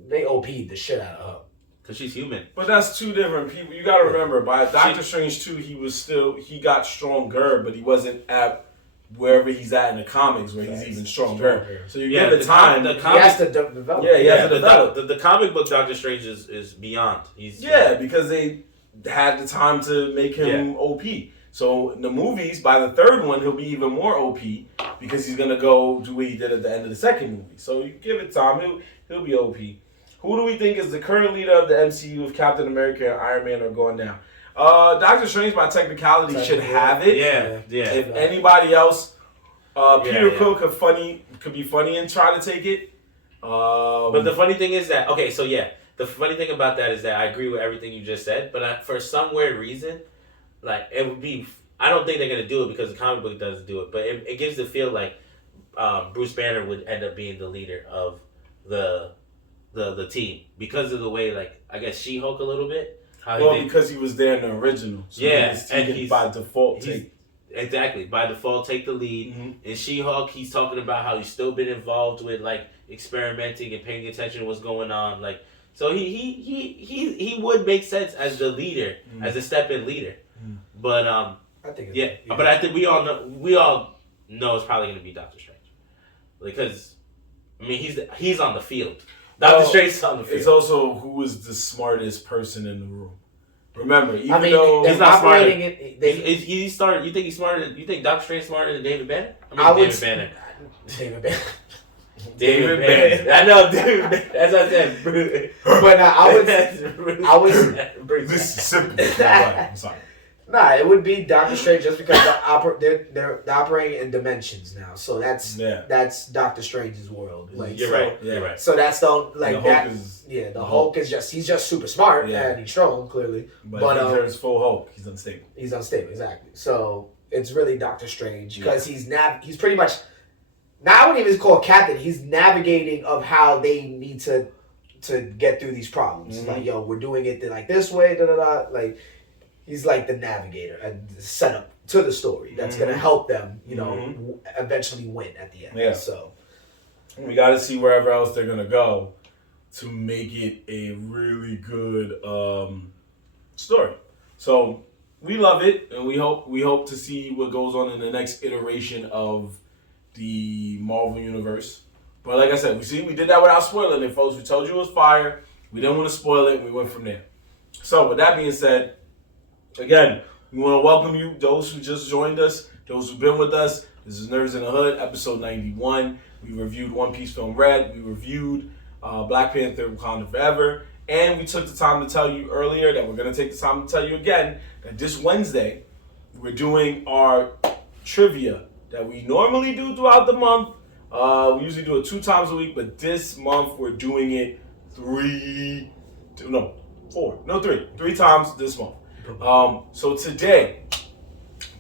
They OP'd the shit out of her. Because she's human. But that's two different people. You got to remember, by Doctor Strange 2, he got stronger, but he wasn't at wherever he's at in the comics where he's even stronger. So you give it time. He has to develop. Yeah, he has to develop. The comic book Doctor Strange is beyond. Because they had the time to make him OP. So in the movies, by the third one, he'll be even more OP, because he's going to go do what he did at the end of the second movie. So you give it time, he'll be OP. Who do we think is the current leader of the MCU if Captain America and Iron Man are going down? Doctor Strange, by technicality, should have it. Yeah. If anybody else, Peter Quill could be funny and try to take it. But the funny thing is that, the funny thing about that is that I agree with everything you just said, but for some weird reason, like, it would be, I don't think they're going to do it because the comic book doesn't do it, but it gives the feel like Bruce Banner would end up being the leader of the team, because of the way, like, I guess She-Hulk a little bit. Because he was there in the original. So he's by default take. Exactly. By default, take the lead. Mm-hmm. In She-Hulk, he's talking about how he's still been involved with, like, experimenting and paying attention to what's going on. Like, so he would make sense as the leader, as a step-in leader. Mm-hmm. But I think but I think we all know it's probably going to be Doctor Strange, because I mean he's on the field. Doctor Strange's on the field. It's also who is the smartest person in the room. Remember, though he's not smarter. He's started. You think he's smarter? You think Doctor Strange's smarter than David Banner? David Banner. David Banner. I know, David Banner. That's what I said. But I was. This is simple. I'm sorry. Nah, it would be Doctor Strange just because they're operating in dimensions now. So that's Doctor Strange's world. Like, you're right. So that's the the Hulk is he's just super smart and he's strong, clearly. But if he turns full Hulk, he's unstable. He's unstable, exactly. So it's really Doctor Strange because he's pretty much, now I wouldn't even call captain. He's navigating of how they need to get through these problems. Mm-hmm. Like, yo, we're doing it like this way, like. He's like the navigator and setup to the story that's going to help them, eventually win at the end. Yeah. So, We got to see wherever else they're going to go to make it a really good story. So we love it, and we hope to see what goes on in the next iteration of the Marvel Universe. But like I said, we did that without spoiling it, folks. We told you it was fire. We didn't want to spoil it, and we went from there. So with that being said, again, we want to welcome you, those who just joined us, those who've been with us. This is Nerdz in the Hood, episode 91. We reviewed One Piece Film Red. We reviewed Black Panther, Wakanda Forever. And we took the time to tell you earlier that we're going to take the time to tell you again that this Wednesday, we're doing our trivia that we normally do throughout the month. We usually do it 2 times a week, but this month we're doing it 3 times this month. So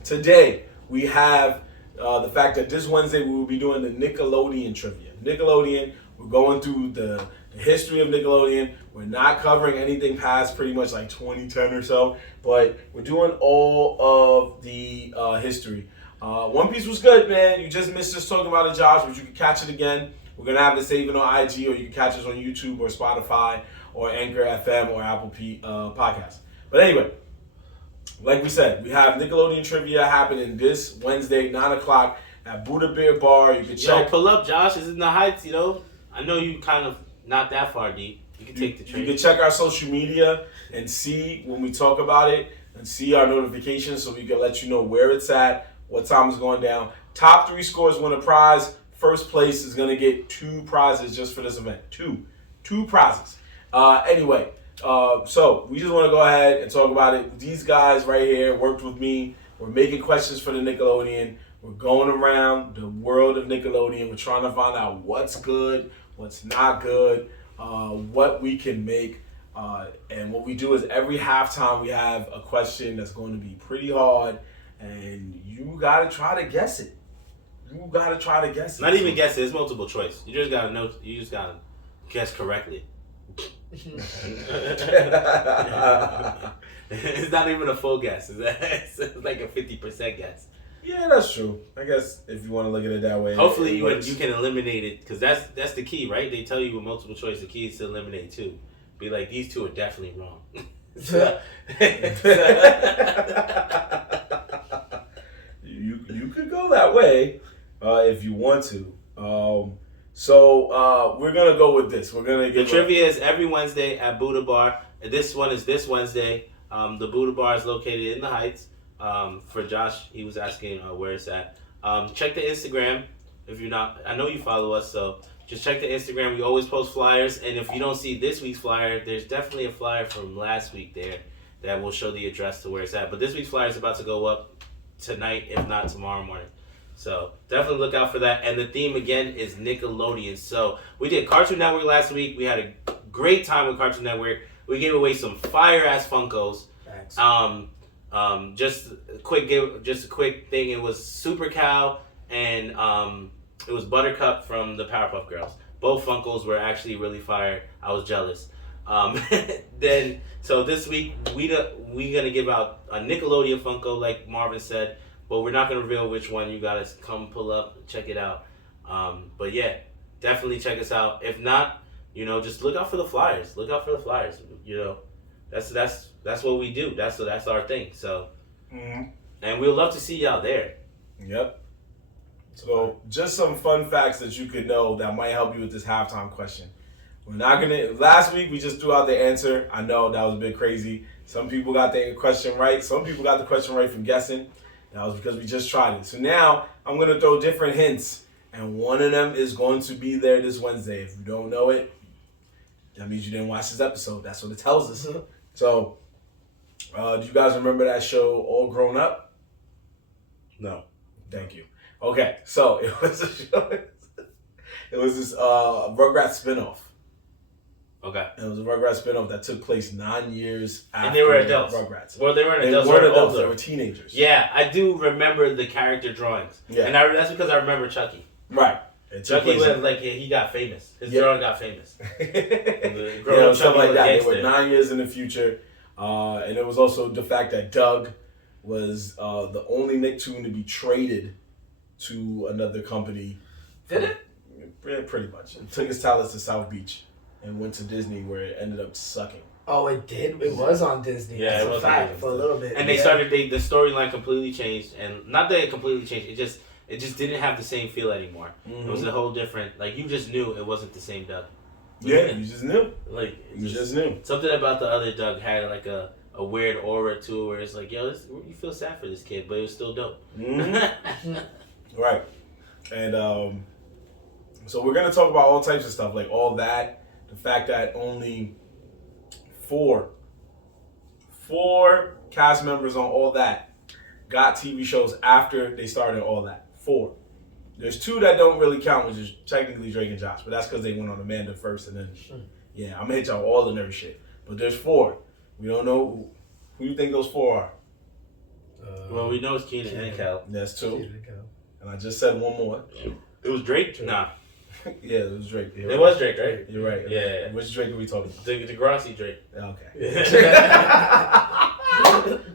today we have the fact that this Wednesday we will be doing the Nickelodeon trivia. Nickelodeon, we're going through the history of Nickelodeon. We're not covering anything past pretty much like 2010 or so, but we're doing all of the history. One Piece was good, man. You just missed us talking about it, Josh, but you can catch it again. We're going to have it saved on IG, or you can catch us on YouTube or Spotify or Anchor FM or Apple Podcasts. But anyway, like we said, we have Nickelodeon trivia happening this Wednesday, 9 o'clock at Buddha Beer Bar. You can check. Pull up, Josh. It's in the Heights, you know. I know you kind of not that far deep. You can take the train. You can check our social media and see when we talk about it and see our notifications so we can let you know where it's at, what time is going down. Top 3 scores win a prize. First place is going to get 2 prizes just for this event. Two prizes. Anyway, so we just want to go ahead and talk about it. These guys right here worked with me. We're making questions for the Nickelodeon. We're going around the world of Nickelodeon. We're trying to find out what's good, what's not good, what we can make. And what we do is every halftime we have a question that's going to be pretty hard, and you got to try to guess it. Not even guess it. It's multiple choice. You just got to know. You just got to guess correctly. It's not even a full guess. It's like a 50% guess. Yeah, that's true. I guess if you want to look at it that way. Hopefully you can eliminate it, because that's the key, right? They tell you with multiple choice, the key is to eliminate 2. Be like, these 2 are definitely wrong. You could go that way if you want to. So we're gonna go with this. We're gonna the trivia is every Wednesday at Buddha Bar. This one is this Wednesday. The Buddha Bar is located in the Heights. For Josh, he was asking where it's at. Check the Instagram if you're not. I know you follow us, so just check the Instagram. We always post flyers, and if you don't see this week's flyer, there's definitely a flyer from last week there that will show the address to where it's at. But this week's flyer is about to go up tonight, if not tomorrow morning. So definitely look out for that. And the theme again is Nickelodeon. So we did Cartoon Network last week. We had a great time with Cartoon Network. We gave away some fire ass Funkos. Thanks. Just a quick thing. It was Super Cow and it was Buttercup from the Powerpuff Girls. Both Funkos were actually really fire. I was jealous. Then so this week we gonna give out a Nickelodeon Funko, like Marvin said, but we're not gonna reveal which one. You gotta come pull up, check it out. But yeah, definitely check us out. If not, just look out for the flyers. That's what we do. That's our thing. So, and we'd love to see y'all there. Yep. So just some fun facts that you could know that might help you with this halftime question. We're not gonna. Last week we just threw out the answer. I know that was a bit crazy. Some people got the question right. Some people got the question right from guessing. That was because we just tried it. So now I'm gonna throw different hints, and one of them is going to be there this Wednesday. If you don't know it, that means you didn't watch this episode. That's what it tells us. So, do you guys remember that show, All Grown Up? No. Thank you. Okay, so it was a show. It was this Rugrats spinoff. Okay. It was a Rugrats spinoff that took place 9 years after. And they were adults. Rugrats. Well, they weren't adults. They weren't adults. They were teenagers. Yeah, I do remember the character drawings. Yeah. And that's because I remember Chucky. Right. Chucky was like, he got famous. His drawing got famous. Something like that. They were 9 years in the future. And it was also the fact that Doug was the only Nicktoon to be traded to another company. Did it? Yeah, pretty much. It took his talents to South Beach and went to Disney where it ended up sucking. Oh, it did? It was on Disney. Yeah, That's it was a on fact Disney. for a little bit. And they started, the storyline completely changed. And not that it completely changed, it just didn't have the same feel anymore. It was a whole different, like, you just knew it wasn't the same Doug. Yeah, you just knew. Like, You just knew. Something about the other Doug had, like, a weird aura to it where it's like, yo, you feel sad for this kid, but it was still dope. Right. And so we're going to talk about all types of stuff, like all that. The fact that only four cast members on all that got TV shows after they started all that. 4. There's 2 that don't really count, which is technically Drake and Josh, but that's because they went on Amanda first, and then yeah, I'm gonna hit y'all all the nerd shit. But there's 4. We don't know who you think those 4 are. Well, we know it's Keenan and Kel. That's 2, and I just said one more. It was Drake? Nah. Yeah, it was Drake. It was Drake, right? You're right. Yeah. Which Drake are we talking about? The Degrassi Drake. Okay.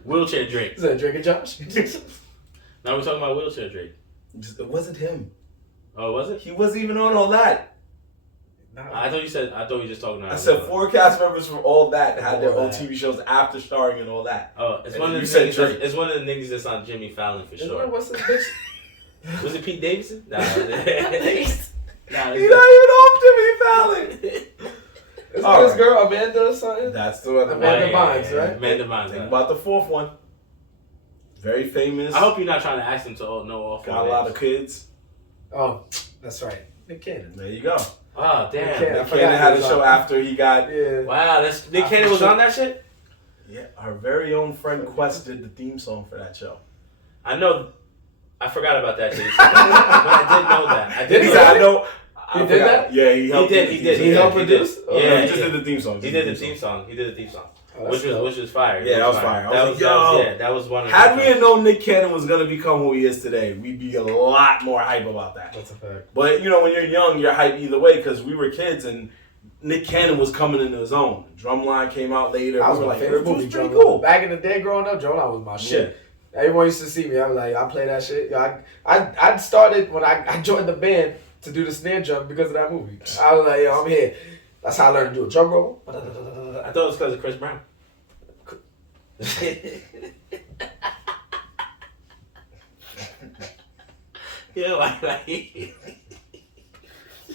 Wheelchair Drake. Is that Drake and Josh? Now we're talking about Wheelchair Drake. It wasn't him. Oh, was it? He wasn't even on all that. I thought you were just talking about. I said 4 cast members from all that had their own TV shows after starring in all that. Oh, it's one of the said niggas. It's one of the niggas that's on Jimmy Fallon for sure. What's this bitch? Was it Pete Davidson? Nah. Nah, He's not even off Jimmy Fallon. Isn't All this right. girl Amanda or something? That's the other Amanda one. Bynes, right? Amanda Bynes. Think about the 4th one. Very famous. I hope you're not trying to ask him to know all 4 Got a lot of kids. Oh, that's right. Nick Cannon. There you go. Oh, damn. Nick Cannon. Nick Cannon had a show after he got. Yeah. Wow, Nick Cannon was on that shit? Yeah, our very own friend Quest did the theme song for that show. I know. I forgot about that shit. But I did know that. Did he? I know. He did that? Yeah, he helped. He did. He helped produce? Yeah, he just did the theme song. He did the theme song. Oh, Which was fire. Yeah, that was fire. That was one of the Had we known Nick Cannon was gonna become who he is today, we'd be a lot more hype about that. That's a fact. But when you're young, you're hype either way because we were kids and Nick Cannon was coming into his own. Drumline came out later. That was we were my like, favorite it was movie. pretty Drumline. cool. Back in the day, growing up, Drumline was my shit. Everyone used to see me. I was like, I play that shit. Yo, I started when I joined the band to do the snare drum because of that movie. I was like, yo, I'm here. That's how I learned to do a drum roll. I thought it was because of Chris Brown. Yeah,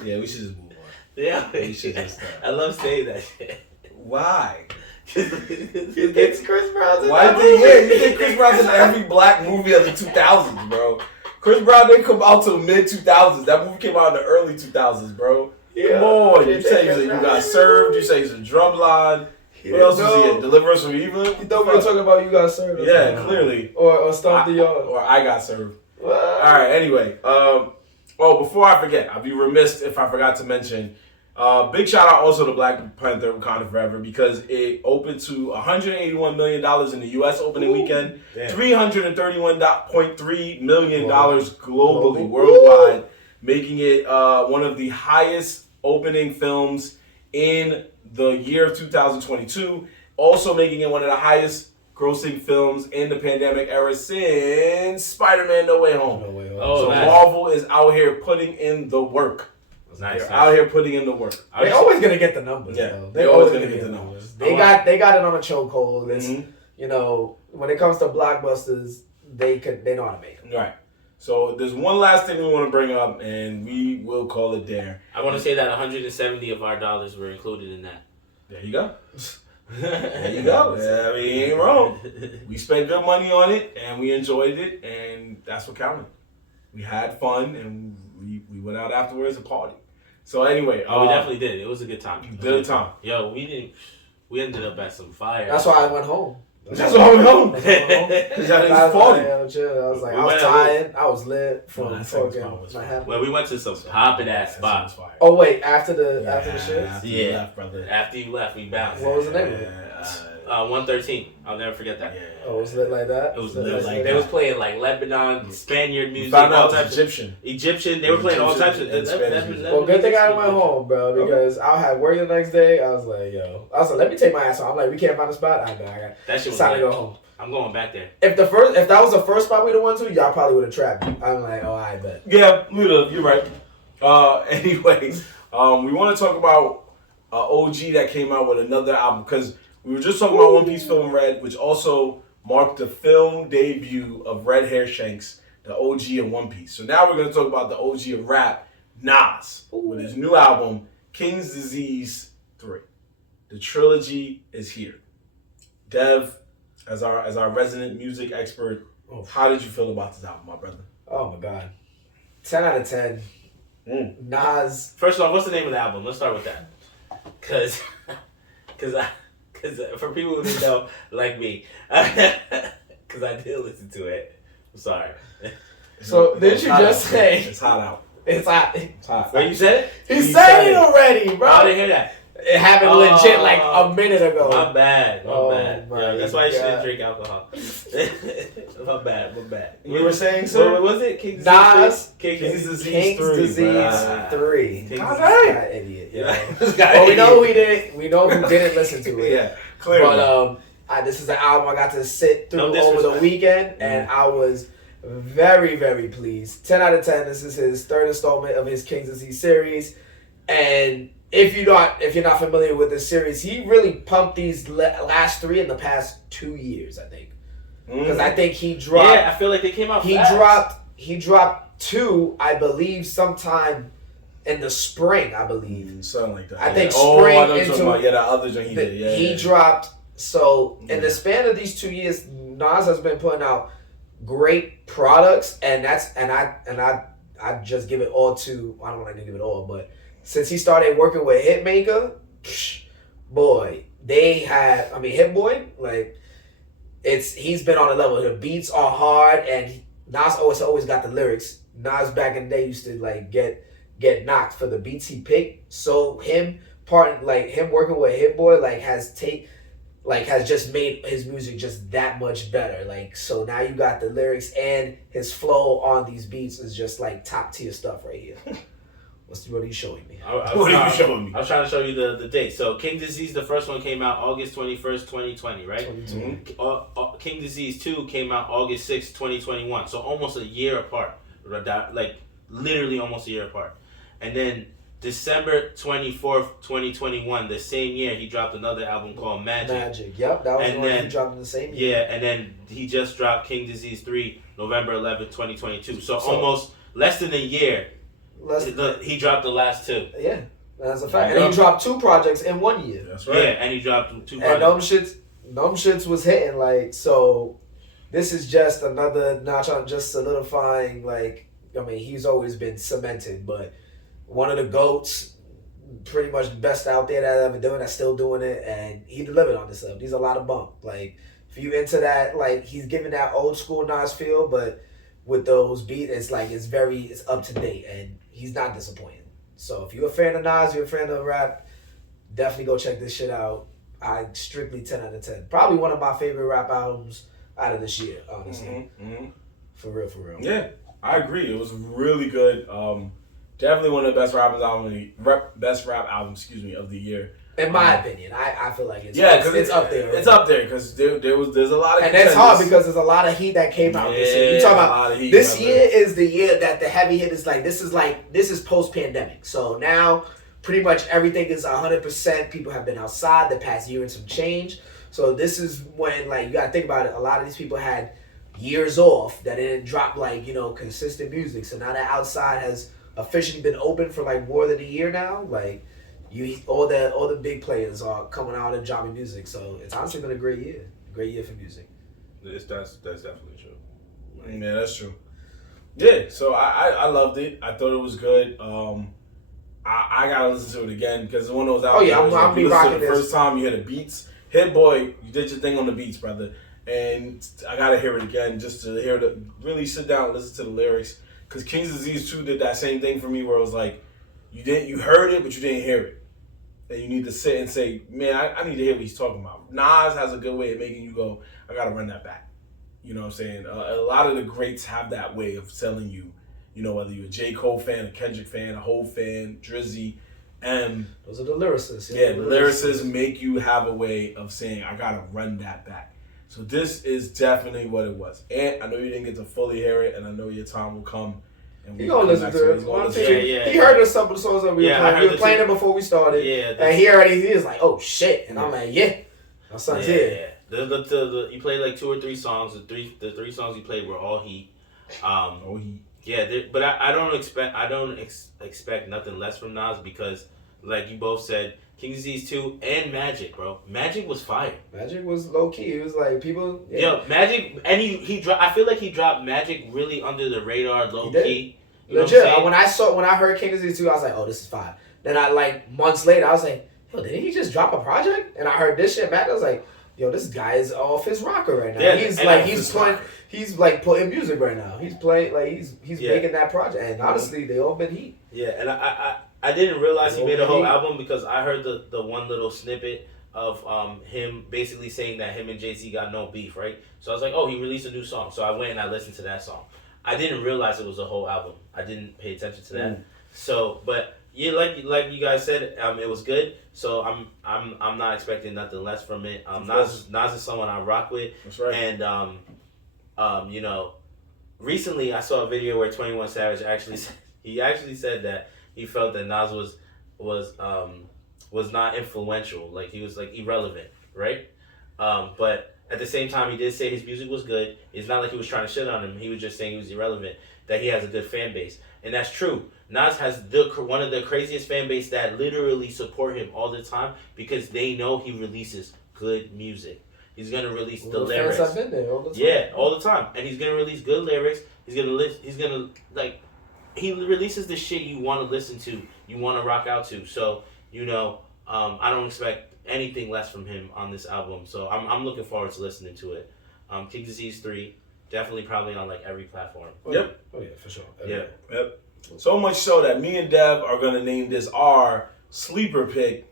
Yeah, we should just move on. Yeah, We should just. I love saying that shit. Why? It's Chris Brown's in Why that did movie. you think Chris Brown's in every black movie of the 2000s, bro? Chris Brown didn't come out till mid 2000s. That movie came out in the early 2000s, bro. Yeah. Come on, you say you got served. You say he's a Drumline. What else was he in? Deliver Us from Evil? You thought we were talking about You Got Served? Yeah, clearly. Or Stomp the Yard. Or I Got Served. What? All right. Anyway, before I forget, I'd be remiss if I forgot to mention. Big shout out also to Black Panther Wakanda Forever because it opened to $181 million in the U.S. opening weekend, $331.3 million globally, worldwide, making it one of the highest opening films in the year of 2022, also making it one of the highest grossing films in the pandemic era since Spider-Man No Way Home. So nice. Marvel is out here putting in the work. They're out here putting in the work. They're always gonna get the numbers. Yeah, though. they're always gonna get the numbers. They got it on a chokehold. It's when it comes to blockbusters, they know how to make them. Right. So there's one last thing we want to bring up, and we will call it there. I want to say that 170 of our dollars were included in that. There you go. There you go. Yeah, I mean, he ain't wrong. We spent good money on it, and we enjoyed it, and that's what counted. We had fun, and we went out afterwards and partied. So anyway, we definitely did. It was a good time. Good time. Yo, we ended up at some fire. That's why I went home. That's why I went home. I was like, I was tired. I was lit from fucking. Well, we went to some poppin' ass spots. Oh wait, after the shit. After you left, brother. After you left, we bounced. What was the name of it? 113. I'll never forget that. Oh, it was lit like that. It was lit like they was playing like Lebanon, Spaniard music, Found out all types Egyptian. They were playing all types of. Well, good thing I went home, bro, because I had work the next day. I was like, let me take my ass home. I'm like, we can't find a spot. I got that shit was time to go home. I'm going back there. If that was the first spot we'd have went to, y'all probably would have trapped me. I'm like, I bet. Yeah, you're right. Anyway, we want to talk about OG that came out with another album because we were just talking about One Piece Film Red, which also marked the film debut of Red Hairshanks, the OG of One Piece. So now we're going to talk about the OG of rap, Nas, with his new album, King's Disease 3. The trilogy is here. Dev, as our resident music expert, how did you feel about this album, my brother? Oh my God, 10 out of 10. Nas. First off, what's the name of the album? Let's start with that. Cause for people who didn't know, like me, because I did listen to it. I'm sorry. So did you just say it's hot out? It's hot. It's hot. Wait, you said it? He said it already, bro. I didn't hear that. It happened legit like a minute ago. My bad. Yeah, that's why you shouldn't drink alcohol. My bad. You were saying so? What was it? King's Disease 3. God dang. Idiot. Yeah. Well, we know who didn't listen to it. Yeah, clearly. But this is an album I got to sit through over the weekend, and I was very, very pleased. 10 out of 10. This is his third installment of his King's Disease series, and if you're not familiar with this series, he really pumped these last 3 in the past 2 years, I think. Because I think he dropped. Yeah, I feel like they came out. He dropped 2, I believe, sometime in the spring. I believe something like that. I think spring into the other joint he did. Yeah, he dropped. So in the span of these 2 years, Nas has been putting out great products, and I just give it all to. I don't want to give it all, but. Since he started working with Hitmaker, boy, Hit Boy, like, he's been on a level. The beats are hard, and Nas always got the lyrics. Nas back in the day used to like get knocked for the beats he picked. So him working with Hit Boy has just made his music just that much better. Like, so now you got the lyrics, and his flow on these beats is just like top tier stuff right here. What are you showing me? What are you showing me? I was trying to show you the date. So King Disease, the first one came out August 21st, 2020, right? 2020. King Disease 2 came out August 6th, 2021. So almost a year apart. Like, literally almost a year apart. And then December 24th, 2021, the same year, he dropped another album called Magic. Yep, that was the one he dropped in the same year. Yeah, and then he just dropped King Disease 3, November 11th, 2022. So almost less than a year. He dropped the last 2. Yeah, that's a fact. And he dropped 2 projects in 1 year. That's right. Yeah, and he dropped 2 projects. And them shits was hitting, like, so this is just another notch on just solidifying, like, I mean, he's always been cemented, but one of the GOATs, pretty much the best out there that ever doing, that's still doing it, and he delivered on this stuff. He's a lot of bump. Like, if you into that, like, he's giving that old school Nas feel, but with those beats, it's up to date, and he's not disappointing. So if you're a fan of Nas, you're a fan of rap, definitely go check this shit out. I strictly 10 out of 10. Probably one of my favorite rap albums out of this year, honestly. For real. Yeah, I agree. It was really good. Definitely one of the best rap albums of the year. In my opinion, I feel like it's up there. It's up there because there's a lot of and it's hard because there's a lot of heat that came out this year. You talking about this year is the year that the heavy hit is this is post pandemic. So now pretty much everything is 100%. People have been outside the past year and some change. So this is when you gotta think about it. A lot of these people had years off that didn't drop consistent music. So now that outside has officially been open for more than a year now, all the big players are coming out and dropping music, so it's honestly been a great year for music. That's definitely true. Yeah, that's true. Yeah, so I loved it. I thought it was good. I gotta listen to it again because it's one of those albums. Oh yeah, I'm be rocking this. First time you hear the beats, Hit Boy, you did your thing on the beats, brother, and I gotta hear it again just to hear really sit down and listen to the lyrics. Because King's Disease 2 did that same thing for me where it was like you heard it but you didn't hear it. And you need to sit and say, man, I need to hear what he's talking about. Nas has a good way of making you go, I got to run that back. You know what I'm saying? A lot of the greats have that way of telling you, whether you're a J. Cole fan, a Kendrick fan, a Hov fan, Drizzy, those are the lyricists. Yeah, the lyricists make you have a way of saying, I got to run that back. So this is definitely what it was. And I know you didn't get to fully hear it, and I know your time will come And He gonna listen to it. Yeah. He heard some of the songs that we were playing. We were playing it before we started. Yeah. And he was like, oh shit. And I'm like, yeah. My son's here. Yeah. You played like 2 or 3 songs. The three songs you played were all heat. Heat. Yeah, but I don't expect nothing less from Nas because, like you both said, King Disease 2 and Magic, bro. Magic was fire. Magic was low key. It was like people. Yeah. Yo, Magic, and he dropped. I feel like he dropped Magic really under the radar, low key. You legit. When I heard King Disease 2, I was like, oh, this is fire. Then months later, I was like, yo, didn't he just drop a project? And I heard this shit back. I was like, yo, this guy is off his rocker right now. Yeah, he's putting music right now. He's playing he's making that project. And honestly, they all been heat. Yeah, and I didn't realize he made a whole album because I heard the one little snippet of him basically saying that him and Jay-Z got no beef, right? So I was like, oh, he released a new song. So I went and I listened to that song. I didn't realize it was a whole album. I didn't pay attention to that. So, but yeah, like you guys said, it was good. So I'm not expecting nothing less from it. Nas is someone I rock with. That's right. And you know, recently I saw a video where 21 Savage actually said that he felt that Nas was not influential, like he was like irrelevant, right? But at the same time, he did say his music was good. It's not like he was trying to shit on him. He was just saying he was irrelevant, that he has a good fan base. And that's true. Nas has one of the craziest fan base that literally support him all the time because they know he releases good music. He's going to release the lyrics. Fans have been there all the time. Yeah, all the time. And he's going to release good lyrics. He releases the shit you want to listen to, you want to rock out to. So, you know, I don't expect anything less from him on this album. So I'm looking forward to listening to it. King Disease 3, definitely probably on like every platform. Yep. Oh yeah, for sure. Yeah. Yep. So much so that me and Dev are gonna name this our sleeper pick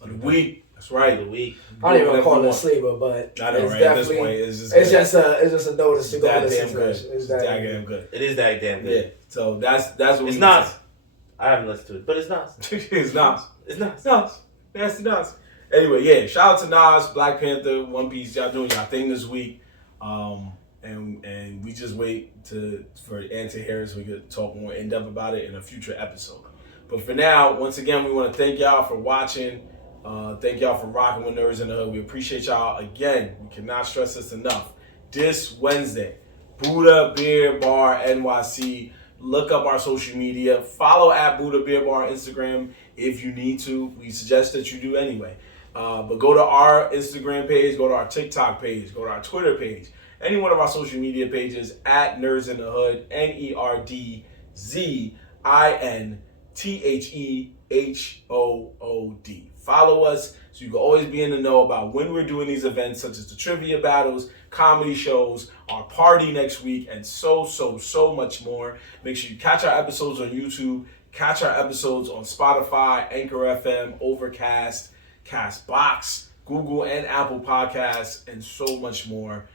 of the week. That's right. The week. I don't even call it a sleeper, but I know, it's right? definitely, At this point, it's just a notice to go listen to. It's that damn good. It is that damn good. Yeah. So that's what it's Nas. I haven't listened to it, but it's Nas. It's Nas. It's Nas. It's Nas. Nasty Nas. Anyway, yeah. Shout out to Nas, Black Panther, One Piece. Y'all doing y'all thing this week. And we just wait for Ann to hear us. We could talk more in depth about it in a future episode. But for now, once again, we want to thank y'all for watching. Thank y'all for rocking with Nerdz in the Hood. We appreciate y'all again. We cannot stress this enough. This Wednesday, Buddha Beer Bar NYC. Look up our social media. Follow at Buddha Beer Bar on Instagram if you need to. We suggest that you do anyway. But go to our Instagram page, go to our TikTok page, go to our Twitter page, any one of our social media pages at Nerdz in the Hood, NERDZINTHEHOOD. Follow us so you can always be in the know about when we're doing these events, such as the trivia battles, comedy shows, our party next week, and so much more. Make sure you catch our episodes on YouTube, catch our episodes on Spotify, Anchor FM, Overcast, Castbox, Google and Apple Podcasts, and so much more.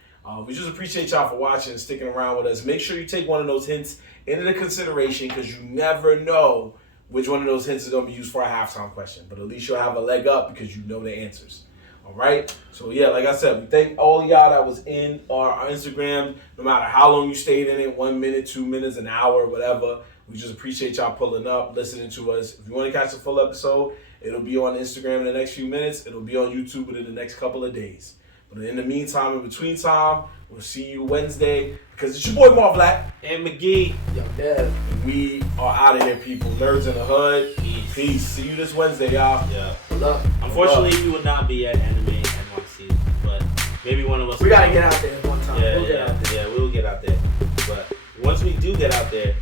We just appreciate y'all for watching and sticking around with us. Make sure you take one of those hints into consideration because you never know which one of those hints is going to be used for a halftime question. But at least you'll have a leg up because you know the answers. All right? So, yeah, like I said, we thank all of y'all that was in our Instagram, no matter how long you stayed in it, 1 minute, 2 minutes, an hour, whatever. We just appreciate y'all pulling up, listening to us. If you want to catch the full episode, it'll be on Instagram in the next few minutes. It'll be on YouTube within the next couple of days. But in the meantime, in between time, we'll see you Wednesday because it's your boy Marv Black and McGee. Yo, Dev. We are out of here, people. Nerdz in the Hood. Peace. See you this Wednesday, y'all. Yeah. Good luck. Unfortunately, we will not be at Anime NYC, but maybe one of us. We gotta get out there one time. Yeah, we'll get out there. But once we do get out there,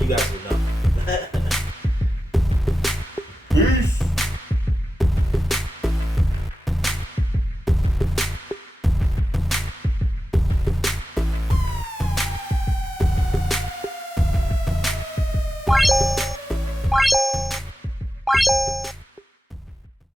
you guys will know.